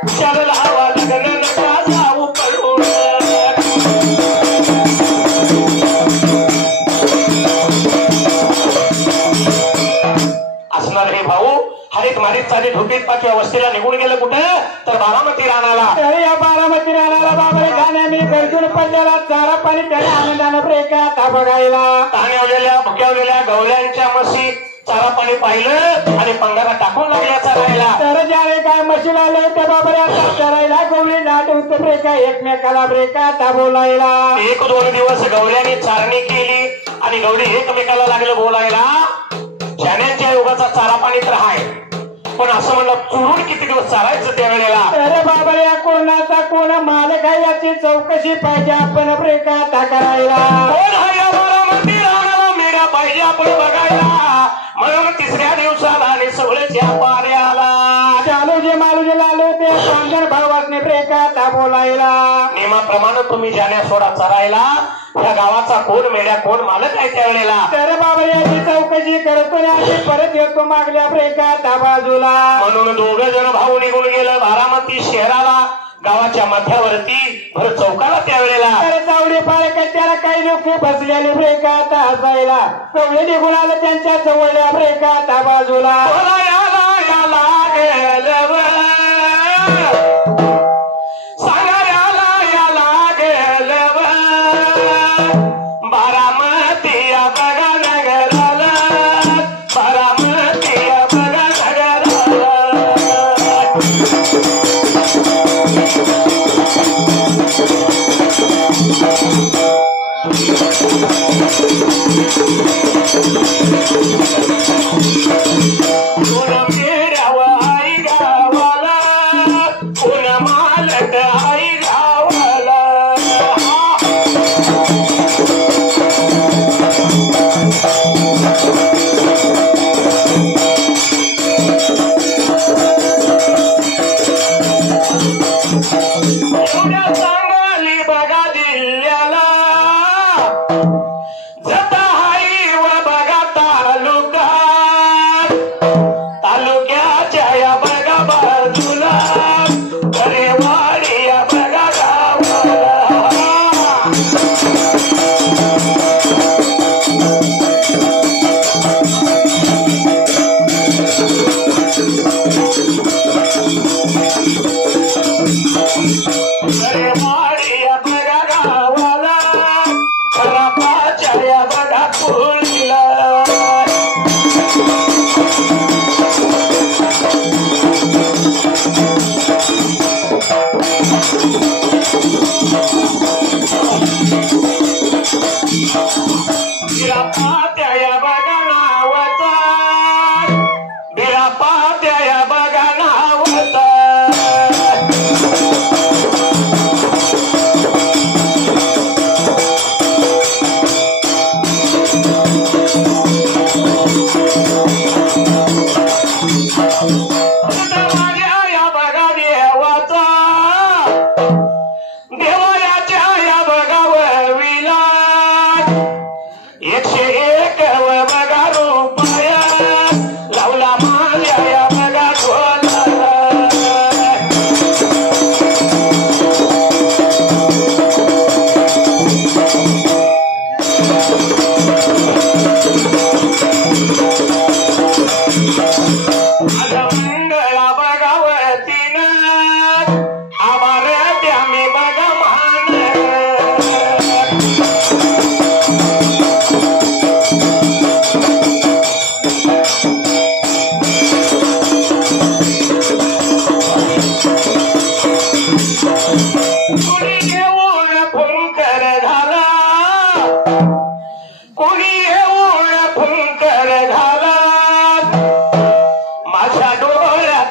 खुशाला लावा लग्न नका जाऊ पळून. असणार हे भाऊ हरित मारीत चाली धुकीत पाकी वस्तीला निघून गेलं कुठं तर बारामती रानाला. तर या बारामती रानाला बाबा गाण्याने गरजून पडलेला चारा पाणी त्याने आनंदानं ब्रेकात बघायला. ताणवलेल्या भुक्यावलेल्या गवळ्यांच्या म्हशी चारा पाणी पाहिलं आणि पंगारा टाकून लागल्या चरायला. तर ज्याने काय म्हशी लावले त्या बाबऱ्या चरायला गवळी नाट होत ब्रेका एकमेकाला ब्रेकात बोलायला. एक दोन दिवस गवळ्याने चारणी केली आणि गवळी एकमेकाला लागलं बोलायला. जाण्याच्या योगाचा चारा पाणी तर आहे, पण असं म्हणलं चुरून किती दिवस चारायचं त्यावेळेला. अरे बाबऱ्या कोणाचा कोण मालक आहे याची चौकशी पाहिजे आपण ब्रेकात करायला. कोण हा या बारामती रानाला मेढा पाहिजे आपण बघायला. म्हणून तिसऱ्या दिवसाला आणि सवळीच्या पाऱ्याला चालूजी मालूजी लालू ते पांढर भावासने ब्रेकात बोलायला. नियमाप्रमाणे तुम्ही जाण्या सोडा चरायला. या गावाचा कोण मेढ्या कोण मालक आहे त्यावेळेला. तर बाबऱ्याची चौकशी करतो आणि परत येतो मागल्या ब्रेकात बाजूला. म्हणून दोघं जण भाऊ निघून गेलं बारामती शहराला. गावाच्या मध्यावरती भर चौकाला त्यावेळेला. तर चावडी पाळे कट्ट्याला काही लोक बसलेले ब्रेकात हसायला. कवळे निघून आलं त्यांच्या जवळल्या ब्रेकात बाजूला.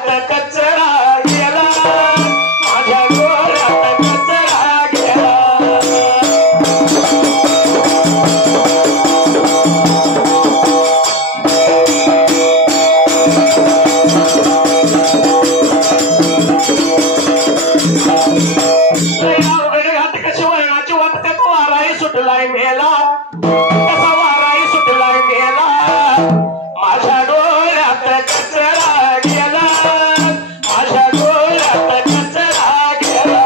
डोळ्यात कचरा गेला माझ्या डोळ्यात कचरा गेला कशी वळणाची वाटते तो वाराही सुटलाय मेला कसा वाराही सुटलाय मेला माझ्या डोळ्यात कचरा गेला माझ्या डोळ्यात कचरा गेला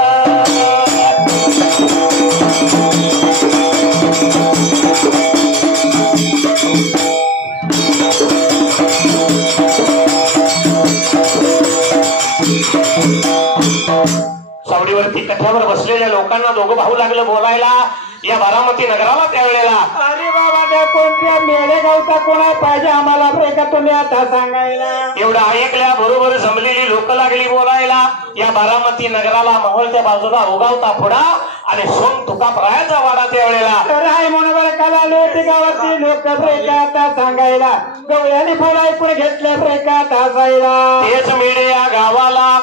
सावडीवरती कथ्यावर बसलेल्या लोकांना दोघं भाऊ लागलं बोलायला या बारामती नगराला त्यावेळेला. अरे बाबा त्या कोणत्या मेळेगावचा कोणा पाहिजे आम्हाला का तुम्ही आता सांगायला. एवढं ऐकल्या बरोबर जमलेली लोक लागली बोलायला या बारामती नगराला मोहोळच्या बाजूला उगावता पुढा आणि सोम तुकापरायाचा वाडा त्यावेळेला. तर आहे म्हणून कला लोटी गावाची लोक का आता सांगायला गवळ्याने फळ ऐकून घेतल्या का तासायला. तेच मेढे या गावाला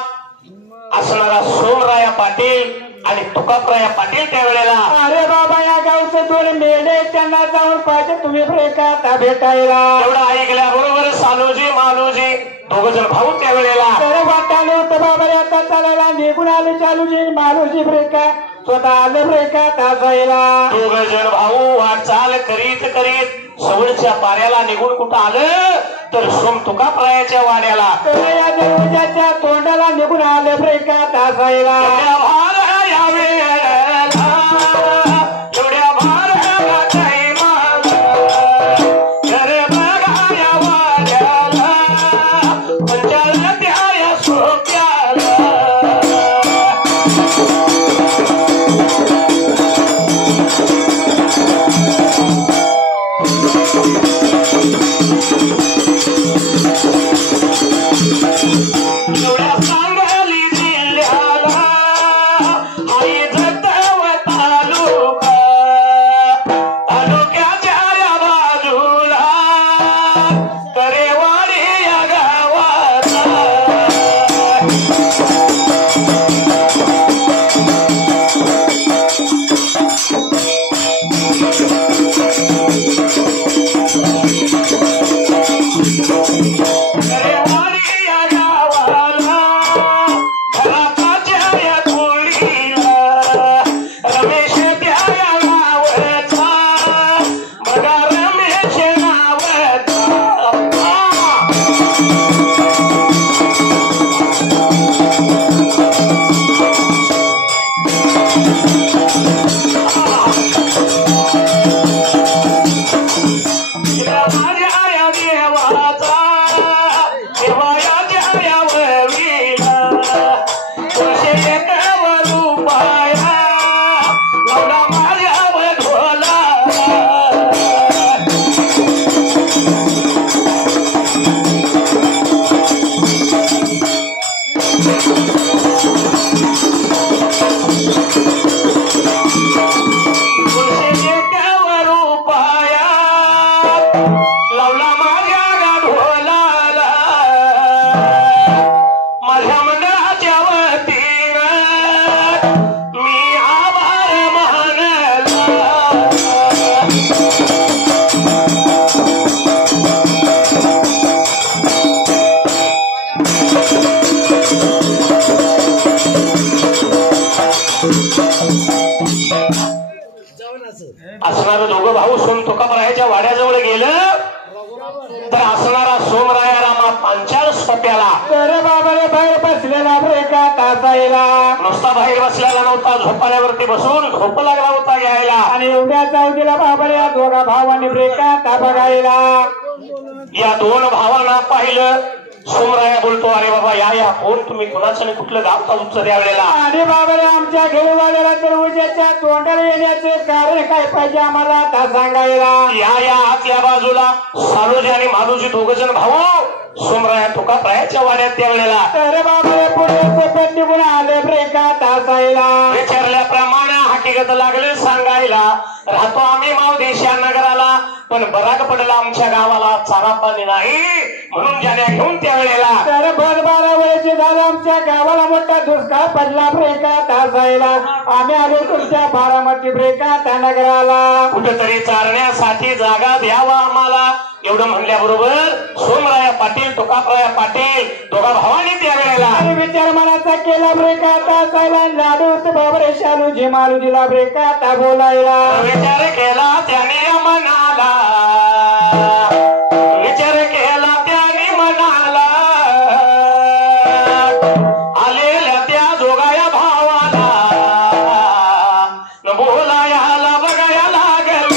असणारा सोमराया पाटील आणि तुकापराया पाटील त्यावेळेला. अरे बाबा या गावचे दोन मेढे त्यांना जाऊन पाहिजे तुम्ही का भेटायला. एवढं ऐकल्या बरोबर सालूजी मालूजी दोघ जण भाऊ त्यावेळेला. तर वाटाले होतं बाबा आता चालायला निघून आले चालूजी मालूजी ब्रेका स्वतः आले ब्रेका तासायला. दोघ जण भाऊ वाटचाल करीत करीत सवडच्या पाऱ्याला निघून कुठं आलं तर सोम तुकापरायाच्या वाड्याला. तर या दरवाजाच्या तोंडाला निघून आले ब्रेका तासायला. एवढ्या भार या वेळेला एवढ्या भार काही माझा घर बघा या वाड्याला पंचाला त्या या सोप्याला. एवढ्या सांगली जिल्ह्याला आई जतव तालुका तालुक्याच्या या बाजूला करेवाडी या गावाला. करेवाडी या गावाला घराच्या या खोलीला रमेश त्या या नावाचा बघा रमेश नावाचा. माझ्या या देवाचा देवाच्या या वरीला वर्षे एकवर रुपया लावला माझ्या ढोला. वर्षे एकवर रुपया लावला माझ्या ढोलाला. माझ्या मंडळाच्या वतीनं मी आभार मानला. असणारं दोघं भाऊ सोम तुकापरायाच्या वाड्याजवळ गेलं तर असणारा सोमराया रामा पांचाळ सोप्याला. तर बाबाने बाहेर बसलेला ब्रेका तासायला. नुसता बाहेर बसलेला नव्हता झोपाळ्यावरती बसून झोप लागला होता घ्यायला. आणि एवढ्या जाऊ दिला बाबाने या दोघा भावांनी ब्रेका ता बघायला. या दोन भावांना पाहिलं सोमराया बोलतो अरे बाबा या कोण तुम्ही कुणाचं आणि कुठलं गाव का तुमचं त्यावेळेला. आणि बाबाने आमच्या घेऊन तर उजेच्या तोंडाला येण्याचे कारण काय पाहिजे आम्हाला ता सांगायला. या आतल्या बाजूला सालूजी आणि मालूजी दोघ जण भाऊ सोमराया तुकापरायाच्या वाड्यात त्यावेळेला. तर बाबाने पुढे निघून आले ब्रेका तासायला. विचारल्याप्रमाणे हकीकत लागले सांगायला. राहतो आम्ही मावदेशा नगराला पण बराक पडला आमच्या गावाला चारा पाणी नाही म्हणून जाण्या घेऊन त्यावेळेला. तर 12 वेळ झालं आमच्या गावाला मोठा दुष्काळ पडला ब्रेकात असायला आम्ही आलो तुमच्या बारामती ब्रेकात नगराला कुठेतरी चालण्यासाठी जागा द्यावा आम्हाला एवढं म्हणल्याबरोबर सोमराया पाटील तुकापराया पाटील दोघा भावांनी त्या वेळेला विचार मनाचा केला ब्रेकात असायला लाडू बाबरे शालू झिमालूजीला ब्रेकात बोलायला विचार केला त्याने मनाला विचार केला त्याने मनाला आलेल्या त्या जोगाया भावाला बोलायाला बघाया लागल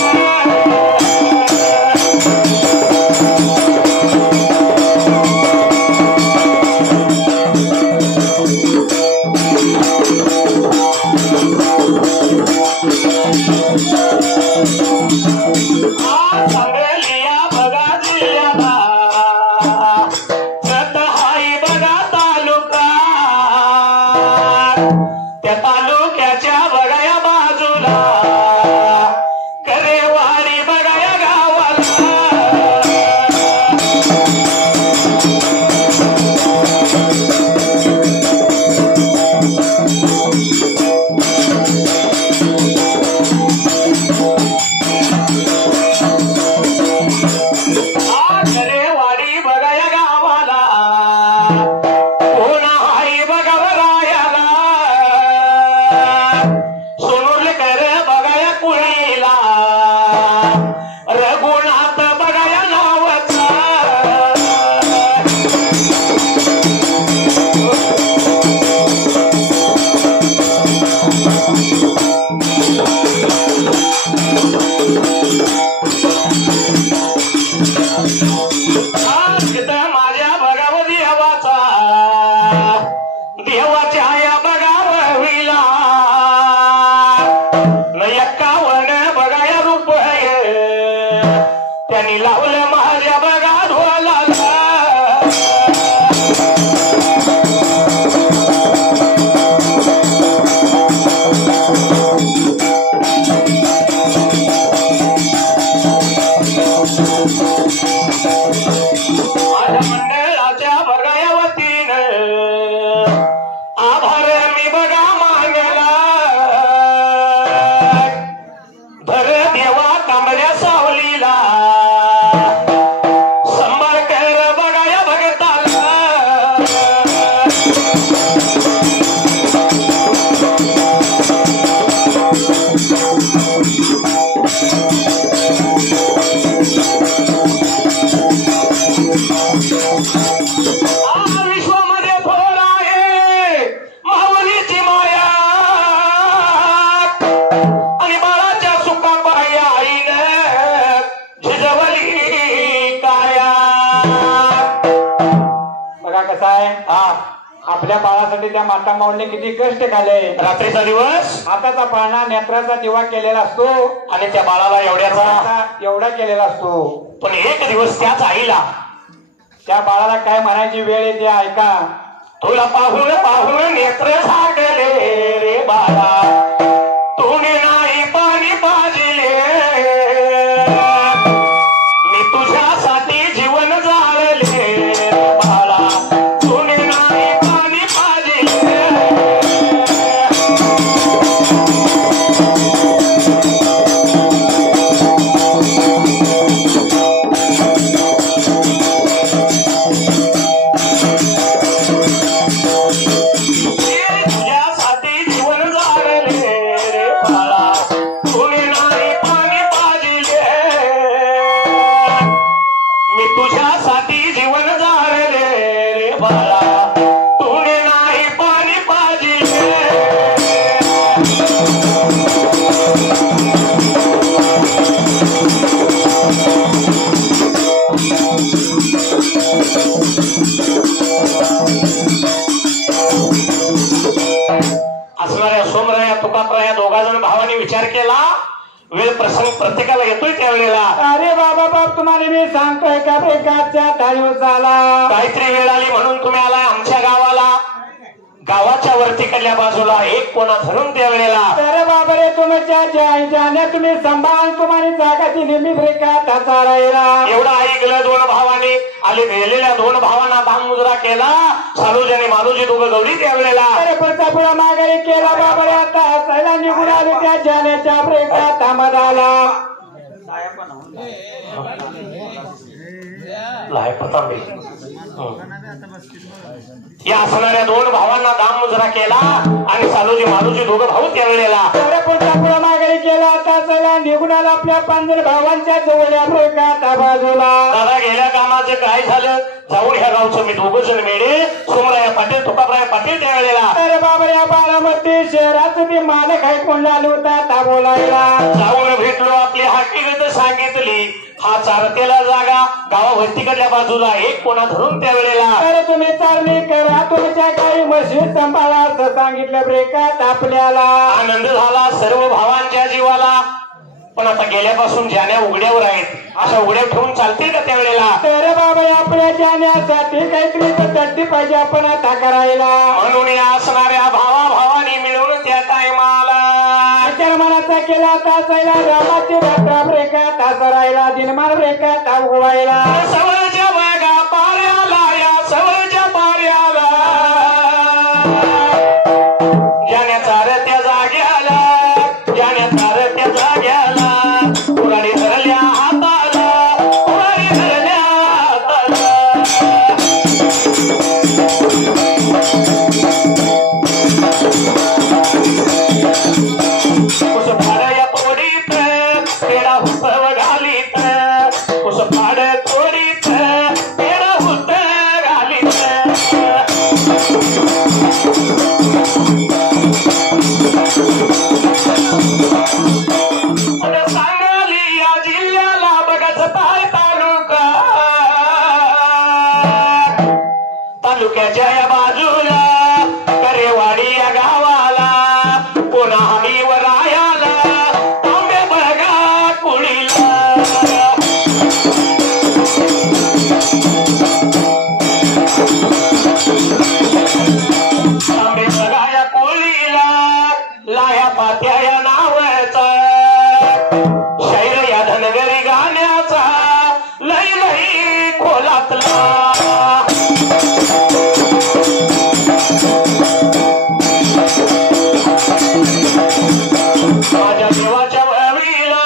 आपल्या बाळासाठी त्या माता माऊलीने किती कष्ट घाले रात्रीचा दिवस हाताचा पाळणा नेत्राचा दिवा केलेला असतो आणि त्या बाळाला एवढा केलेला असतो पण एक दिवस त्याच आईला त्या बाळाला काय म्हणायची वेळ येते ऐका तुला पाहून पाहून नेत्र झाकले रे बाळा तुम्ही नाही पाणी पाजले मी तुझ्यासाठी जीवन जाळले बाळा तुम्ही नाही पाणी पाजले असणाऱ्या सोमराया तुकापराया दोघा जण भावाने विचार केला वेळ प्रसंग प्रत्येकाला येतोय त्यावेळेला अरे बाबा बाप तुम्हाला मी सांगतोय का बेकारच्या दिवस झाला काहीतरी वेळ आली म्हणून तुम्ही आलाय आमच्या गावाला गावाच्या वरती काही तिकडल्या बाजूला एक कोणा धरून त्यावेळेला तर बाबरे तुमच्या जाण्या तुम्ही सांभाळून तुम्हाला जागा दिली मी ब्रेकात चालायला. एवढं ऐकलं दोन भावाने आले गेलेल्या दोन भावांना दान मुजरा केला. सालूजी आणि मालूजी दोघं गौरी त्यावेळेला अरे पुढचा पुढा माघारी केला बाबरे. आता हसायला निघून आले त्या जाण्याच्या ब्रेकात थांबत आला. लाय पता या असणाऱ्या दोन भावांना दाम मुजरा केला आणि सालूजी मालूजी दोघं भाऊ त्यावेळेला अरे पुढचा पुढा माघारी केला. आता सगळ्या निघून आला आपल्या 15 भावांच्या जवळच्या ब्रेकात बाजूला. दादा गेल्या कामाचं काय झालं जाऊन ह्या गावचं मी दोघं जण मेडे सोमराया पाटील तुकाराया पाटील त्यावेळेला अरे बाबा या बारामती शहराचं ते मालक आहे कोण आलो होता ता बोलायला. जाऊन भेटलो आपली हकीकत सांगितली. हा चारतेला जागा गावाभरतीकडल्या बाजूला एक कोणा धरून त्यावेळेला अरे तुम्ही चालणी करा तुमच्या काही म्हशी सांभाळा असं सांगितलं ब्रेकात आपल्याला. आनंद झाला सर्व भावांच्या जीवाला. पण आता गेल्यापासून जाण्या उघड्यावर आहेत. अशा उघड्यावर ठेवून चालतील का त्यावेळेला. तर बाबा आपल्या जाण्यासाठी काहीतरी तट्टी पाहिजे आपण आता करायला. म्हणून या असणाऱ्या भावाभावानी मिळून त्या टायमाला मनाचा केला तासायला रामाची यात्रा ब्रेकात असरायला दिनमान ब्रेकात उगवायला. सवरच्या बागा पाऱ्याला या सवरच्या पाऱ्याला जाण्याचा रत्या जाग्याला जाण्याचा रत्या जाग्याला कुराडी धरल्या हाताला कुराडी धरल्या हाताला. कुस फाड या तोडीत पेडा हुसव घालीत कुस फाड तोडीत पेडा हुस घालीत. सांगली या जिल्ह्याला बघाच ताय तालुका तालुक्याच्या या बाजूला करेवाडी या गावाला कोणा हरीवर आयाला तांबे बघा कुळीला. तांबे बघा या कुळीला लाया पात्या या नावाचा शैर या धनगरी गाण्याचा लई लई खोलातला. माझ्या देवाच्या वळवीला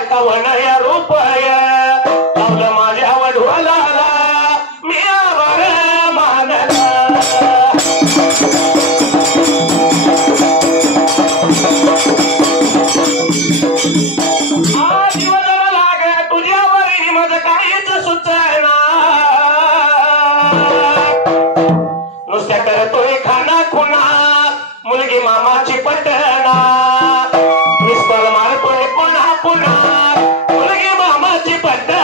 एका वनया रुपय लावलं माझ्या वढवाला मी आभार मानला. जीवनाला लाग तुझ्यावरी माझं काहीच सुचना नुसत्या करतोय खाना खुना मुलगी मामाची पटना मिस्कॉल मारतोय पुन्हा पुन्हा मुलगी मामाची पटना.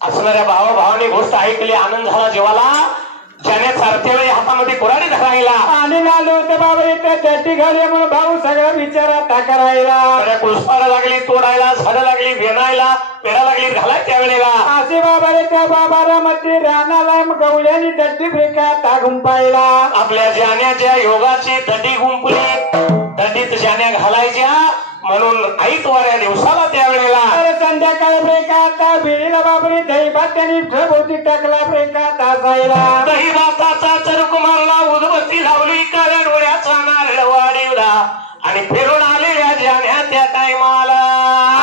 असणाऱ्या भावाभावाने गोष्ट ऐकली आनंद झाला जीवाला. ज्याने चारते वेळी हातामध्ये कुऱ्हाडी धरायला आणि लालो होते बाबा इथे चट्टी घाली म्हणून भाऊ सगळं विचारात करायला. कुसपाला लागली तोडायला झाडं लागली भेणायला पेरा लागली घालाय त्यावेळेला असे बाबा त्या बाबाला मध्ये रानाला गवल्यानी दड्डी ब्रेकात गुंपायला. आपल्या जाण्याच्या योगाची दड्डी गुंपली दड्डीत जाण्या घालायच्या म्हणून ऐतवाऱ्या दिवसाला त्यावेळेला संध्याकाळी ब्रेकात भिडीला बाबरी दही भात त्यांनी भोवती टाकला ब्रेकात असायला. दही भाताचा चरुक मारला उदबत्ती लावली काळ्या डोळ्याचा नारळ वाढीवला आणि फिरून आले या जाण्या त्या टायमाला.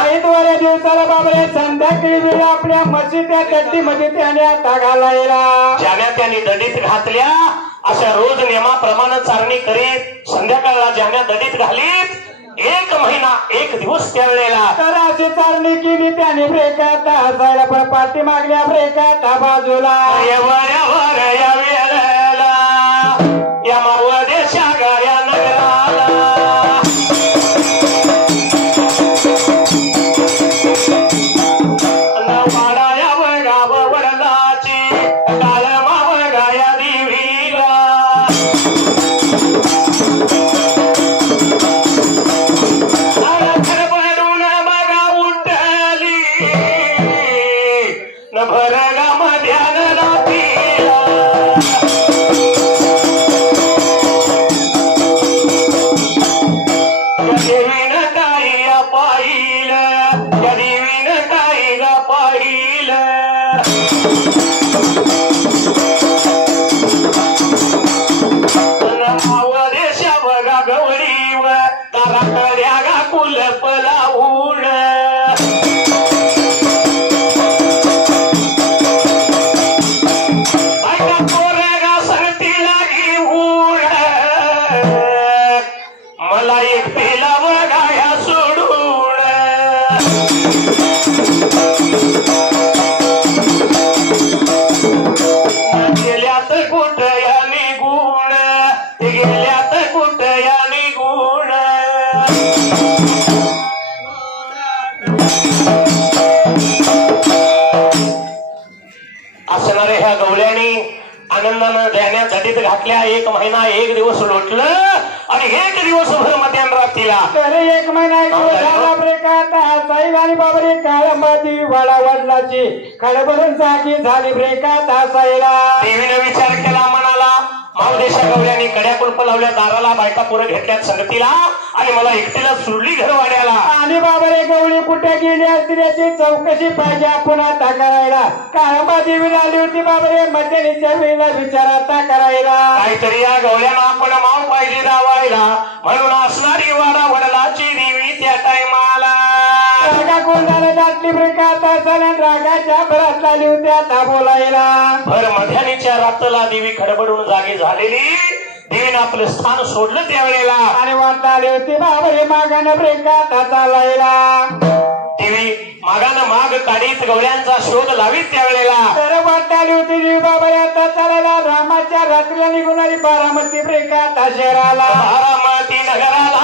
ऐतवाऱ्या दिवसाला बाबरे संध्याकाळी वेळ आपल्या मस्जिद दड्डी मध्ये त्याने आता घालायला. जाण्या त्यांनी दडीत घातल्या अशा रोज नियमाप्रमाणे चारणी करीत संध्याकाळला जाण्या दडीत घालीत. 1 महिना 1 दिवस त्यावेळेला तर अशी चालणी केली त्याने ब्रेकात असायला पण पाठी मागल्या ब्रेकात बाजूला. या वेळेला या मावळ देशा गाया नगराला वाडा बघा वडलाची काल माव गाया देवीला. खरबडून बघा देशा बघा गवळीव दाराकड्या गा कुलप लावून बायका पोरगा संगतीला घेऊन मला एकटीला बघाया सोडून गेल्यात कुठं या निघून गेल्यात कुठं या निघून असणारे ह्या गवळ्यानी आनंदानं ध्यानात झटीत घातल्या. 1 महिना 1 दिवस लोटलं आणि 1 दिवस भर मध्यान रात्रीला तर 1 महिना झाला ब्रेकात साईल आणि बाबरी काळंबाची वाडा वडलाची खडबडून जागी झाली ब्रेकात हसायला. देवीने विचार केला मनाला मावदेशा गवळ्यानी कड्या कुलप लावल्या दाराला बायका पोरं घेतल्यात संगतीला आणि मला एकटीला सोडली घर वाड्याला. आणि बाबरे गवळी कुठे गेली असतील याची चौकशी पाहिजे आपण आता करायला. काळंबा देवी आली होती बाबरे मध्यानीच्या वेळेला विचार आता करायला. काहीतरी या गवळ्यानं आपण माव पाहिजे दावायला म्हणून असणारी वाडा वडलाची देवी त्या टायमाला रागा कोंडाने दाटली ब्रेकात असल्यान रागाच्या भरात आली होती आता बोलायला. भर मध्यानीच्या रात्रला देवी खडबडून जागी झालेली. देवीनं आपलं स्थान सोडलं त्यावेळेला आणि वाटत आली होती बाबरे मागानं ब्रेकात चालायला. देवी मागानं माग काढीत गवळ्यांचा शोध लावीत त्यावेळेला तर वाटत आली होती देवी बाबरे आता चालायला. रामाच्या रात्रीला निघून आली बारामती ब्रेकात शहराला. बारामती नगराला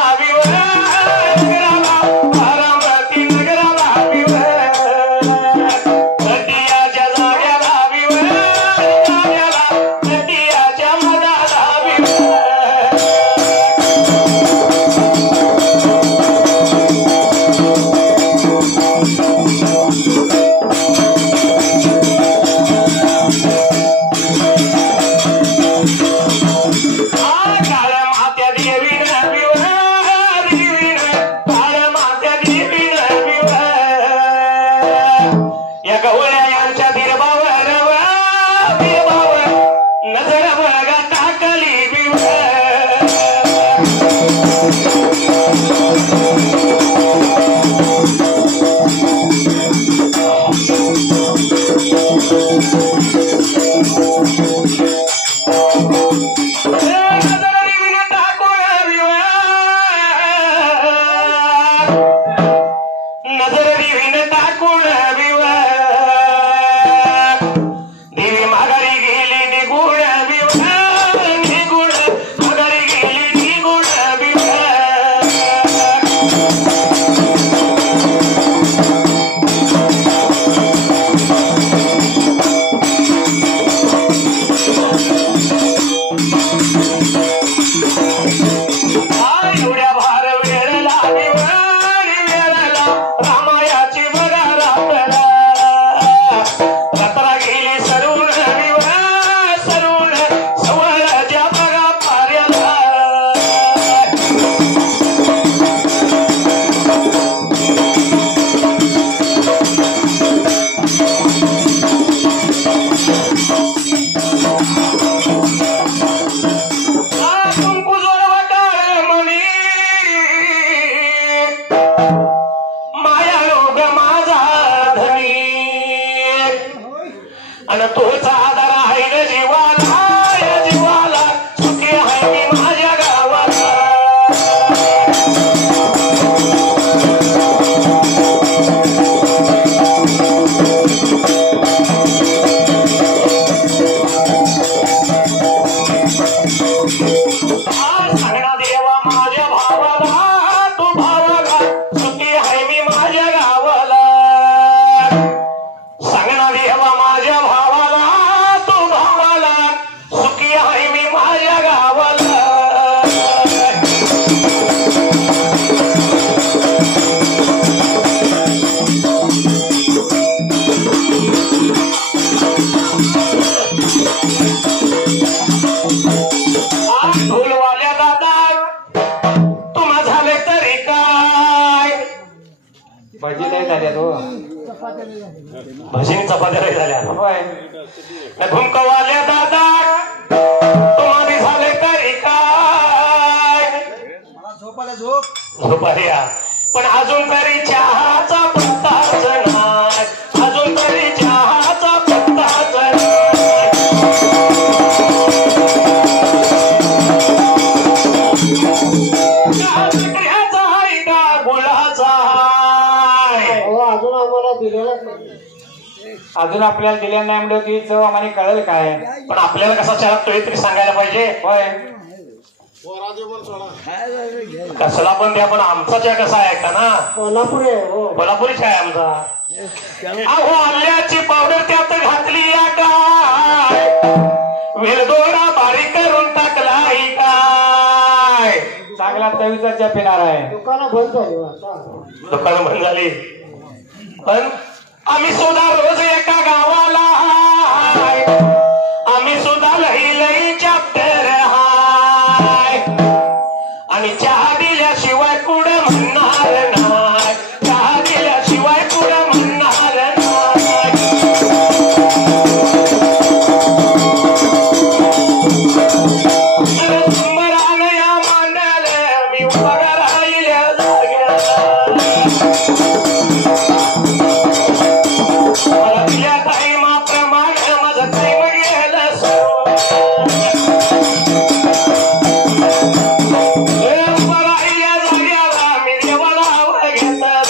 नगराला बारामती नगराला नदियाच्या जाग्याला जाग्याला नदियाच्या मधाला आणि तोच आधार आहे ग जीवाला, या जीवाला सुखी आहे मी माझ्या गावाला. सांगणा देवा माझ्या भावाला, तू भावाला सुखी आहे मी माझ्या गावाला. सांगणा देवा माझ्या भावाला, भजी नाही झाल्या तो भजीनी चपात्या नाही झाल्या होय घुमकवाल्या दादा तुम्हाला झाले तरी काय झोपाल्या पण अजून तरी चहाचा पत्ताच नाही अजून तरी चहाचा पत्ताच नाही आहे का गुळाचा अजून आपल्याला दिल्या नाही म्हणलं की चव आम्हाला कळेल काय पण आपल्याला कसा चहा लागतोय तरी सांगायला पाहिजे होय कसला पण द्या पण आमचा चहा कसा आहे का ना कोल्हापुरी चहा आहे आमचा अहो आल्याची पावडर त्यात घातली या काय वेलदोडा बारीक करून टाकलाय काय चांगला चवीचा चहा पिणार आहे दुकानं बंद झाली पण आम्ही सुद्धा रोज एका गावाला हाय आम्ही सुद्धा लई लई चॅप्टर हाय आणि चहा दिल्याशिवाय पुढे म्हणणार नाही चहा दिल्याशिवाय पुढे म्हणणार नाही सुंदरानं या मांडले मी उभा राहिल्या जाग्याला मला दिल्या टाईमाप्रमाणे माझं टाईम गेलं उभा राहिल्या जाग्याला मी देवाला घेतलं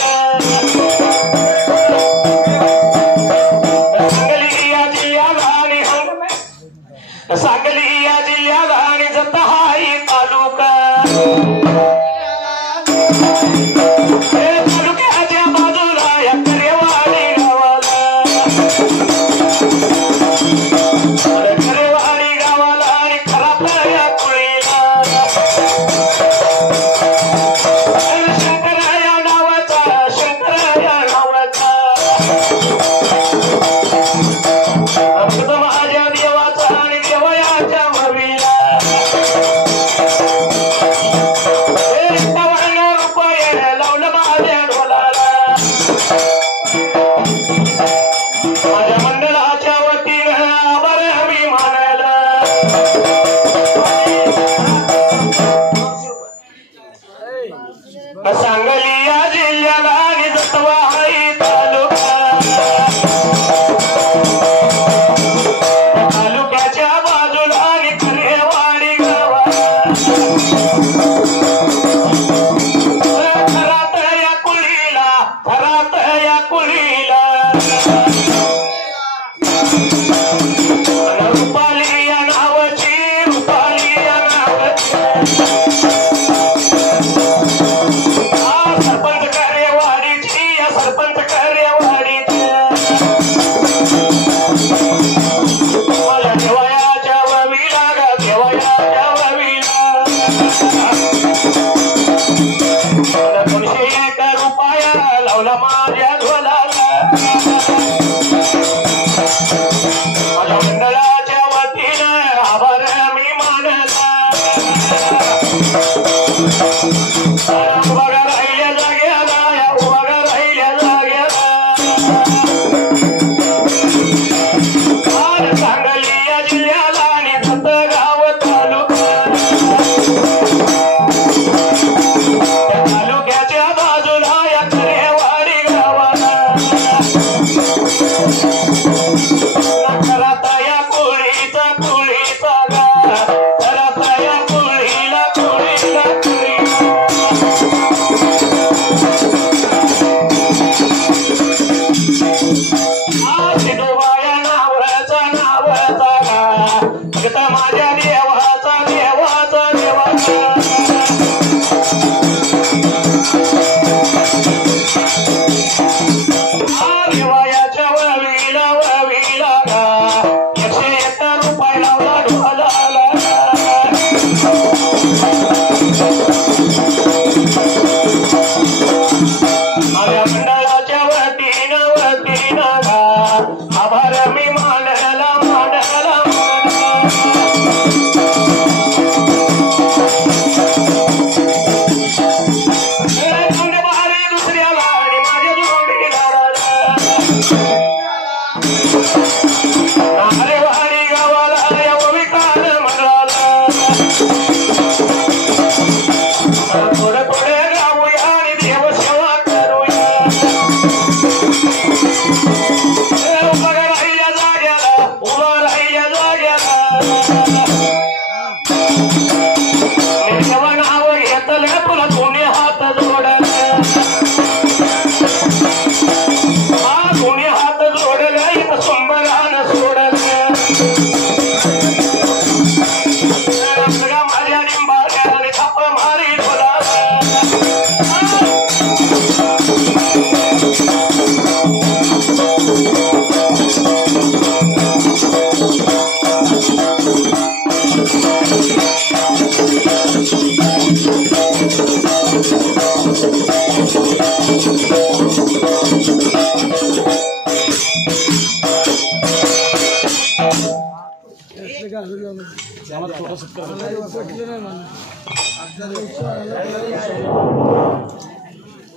सांगली या जिल्ह्याला आणि सांगली या जिल्ह्याला आणि जतहाई तालुका तालुक्याच्या बाजूला या करेवाडी गावाला करेवाडी गावाला आणि खराबला या कुळीला शंकराया नावाचा भक्त माझ्या देवाचा आणि देवयाच्या भवीला ₹51 लावलं माझ्या ढोलाला माझ्या मंडळाच्या वतीनं आभार मी मानायला सांगली या जिल्ह्याला आणि जतवाई तालुका तालुक्याच्या बाजूला आणि करेवाडी गावाला थरात या कुळीला थरात या कुळीला रुपाली या नावाची रुपाली या नावाची सरपंच करेवाडीची या सरपंच करेवाडीची मला देवयाच्या ववीला ग देवयाच्या ववीला मला 201 रुपया लावला माझ्या ढोलाला माझ्या मंडळाच्या वतीनं आभार मी मानला उभा राहिल्या जाग्याला उभा राहिल्या जाग्याला सांगली या जिल्ह्याला आणि जतगाव तालुका तालुक्याच्या बाजूला या करेवाडी गावाला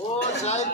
हो साहेब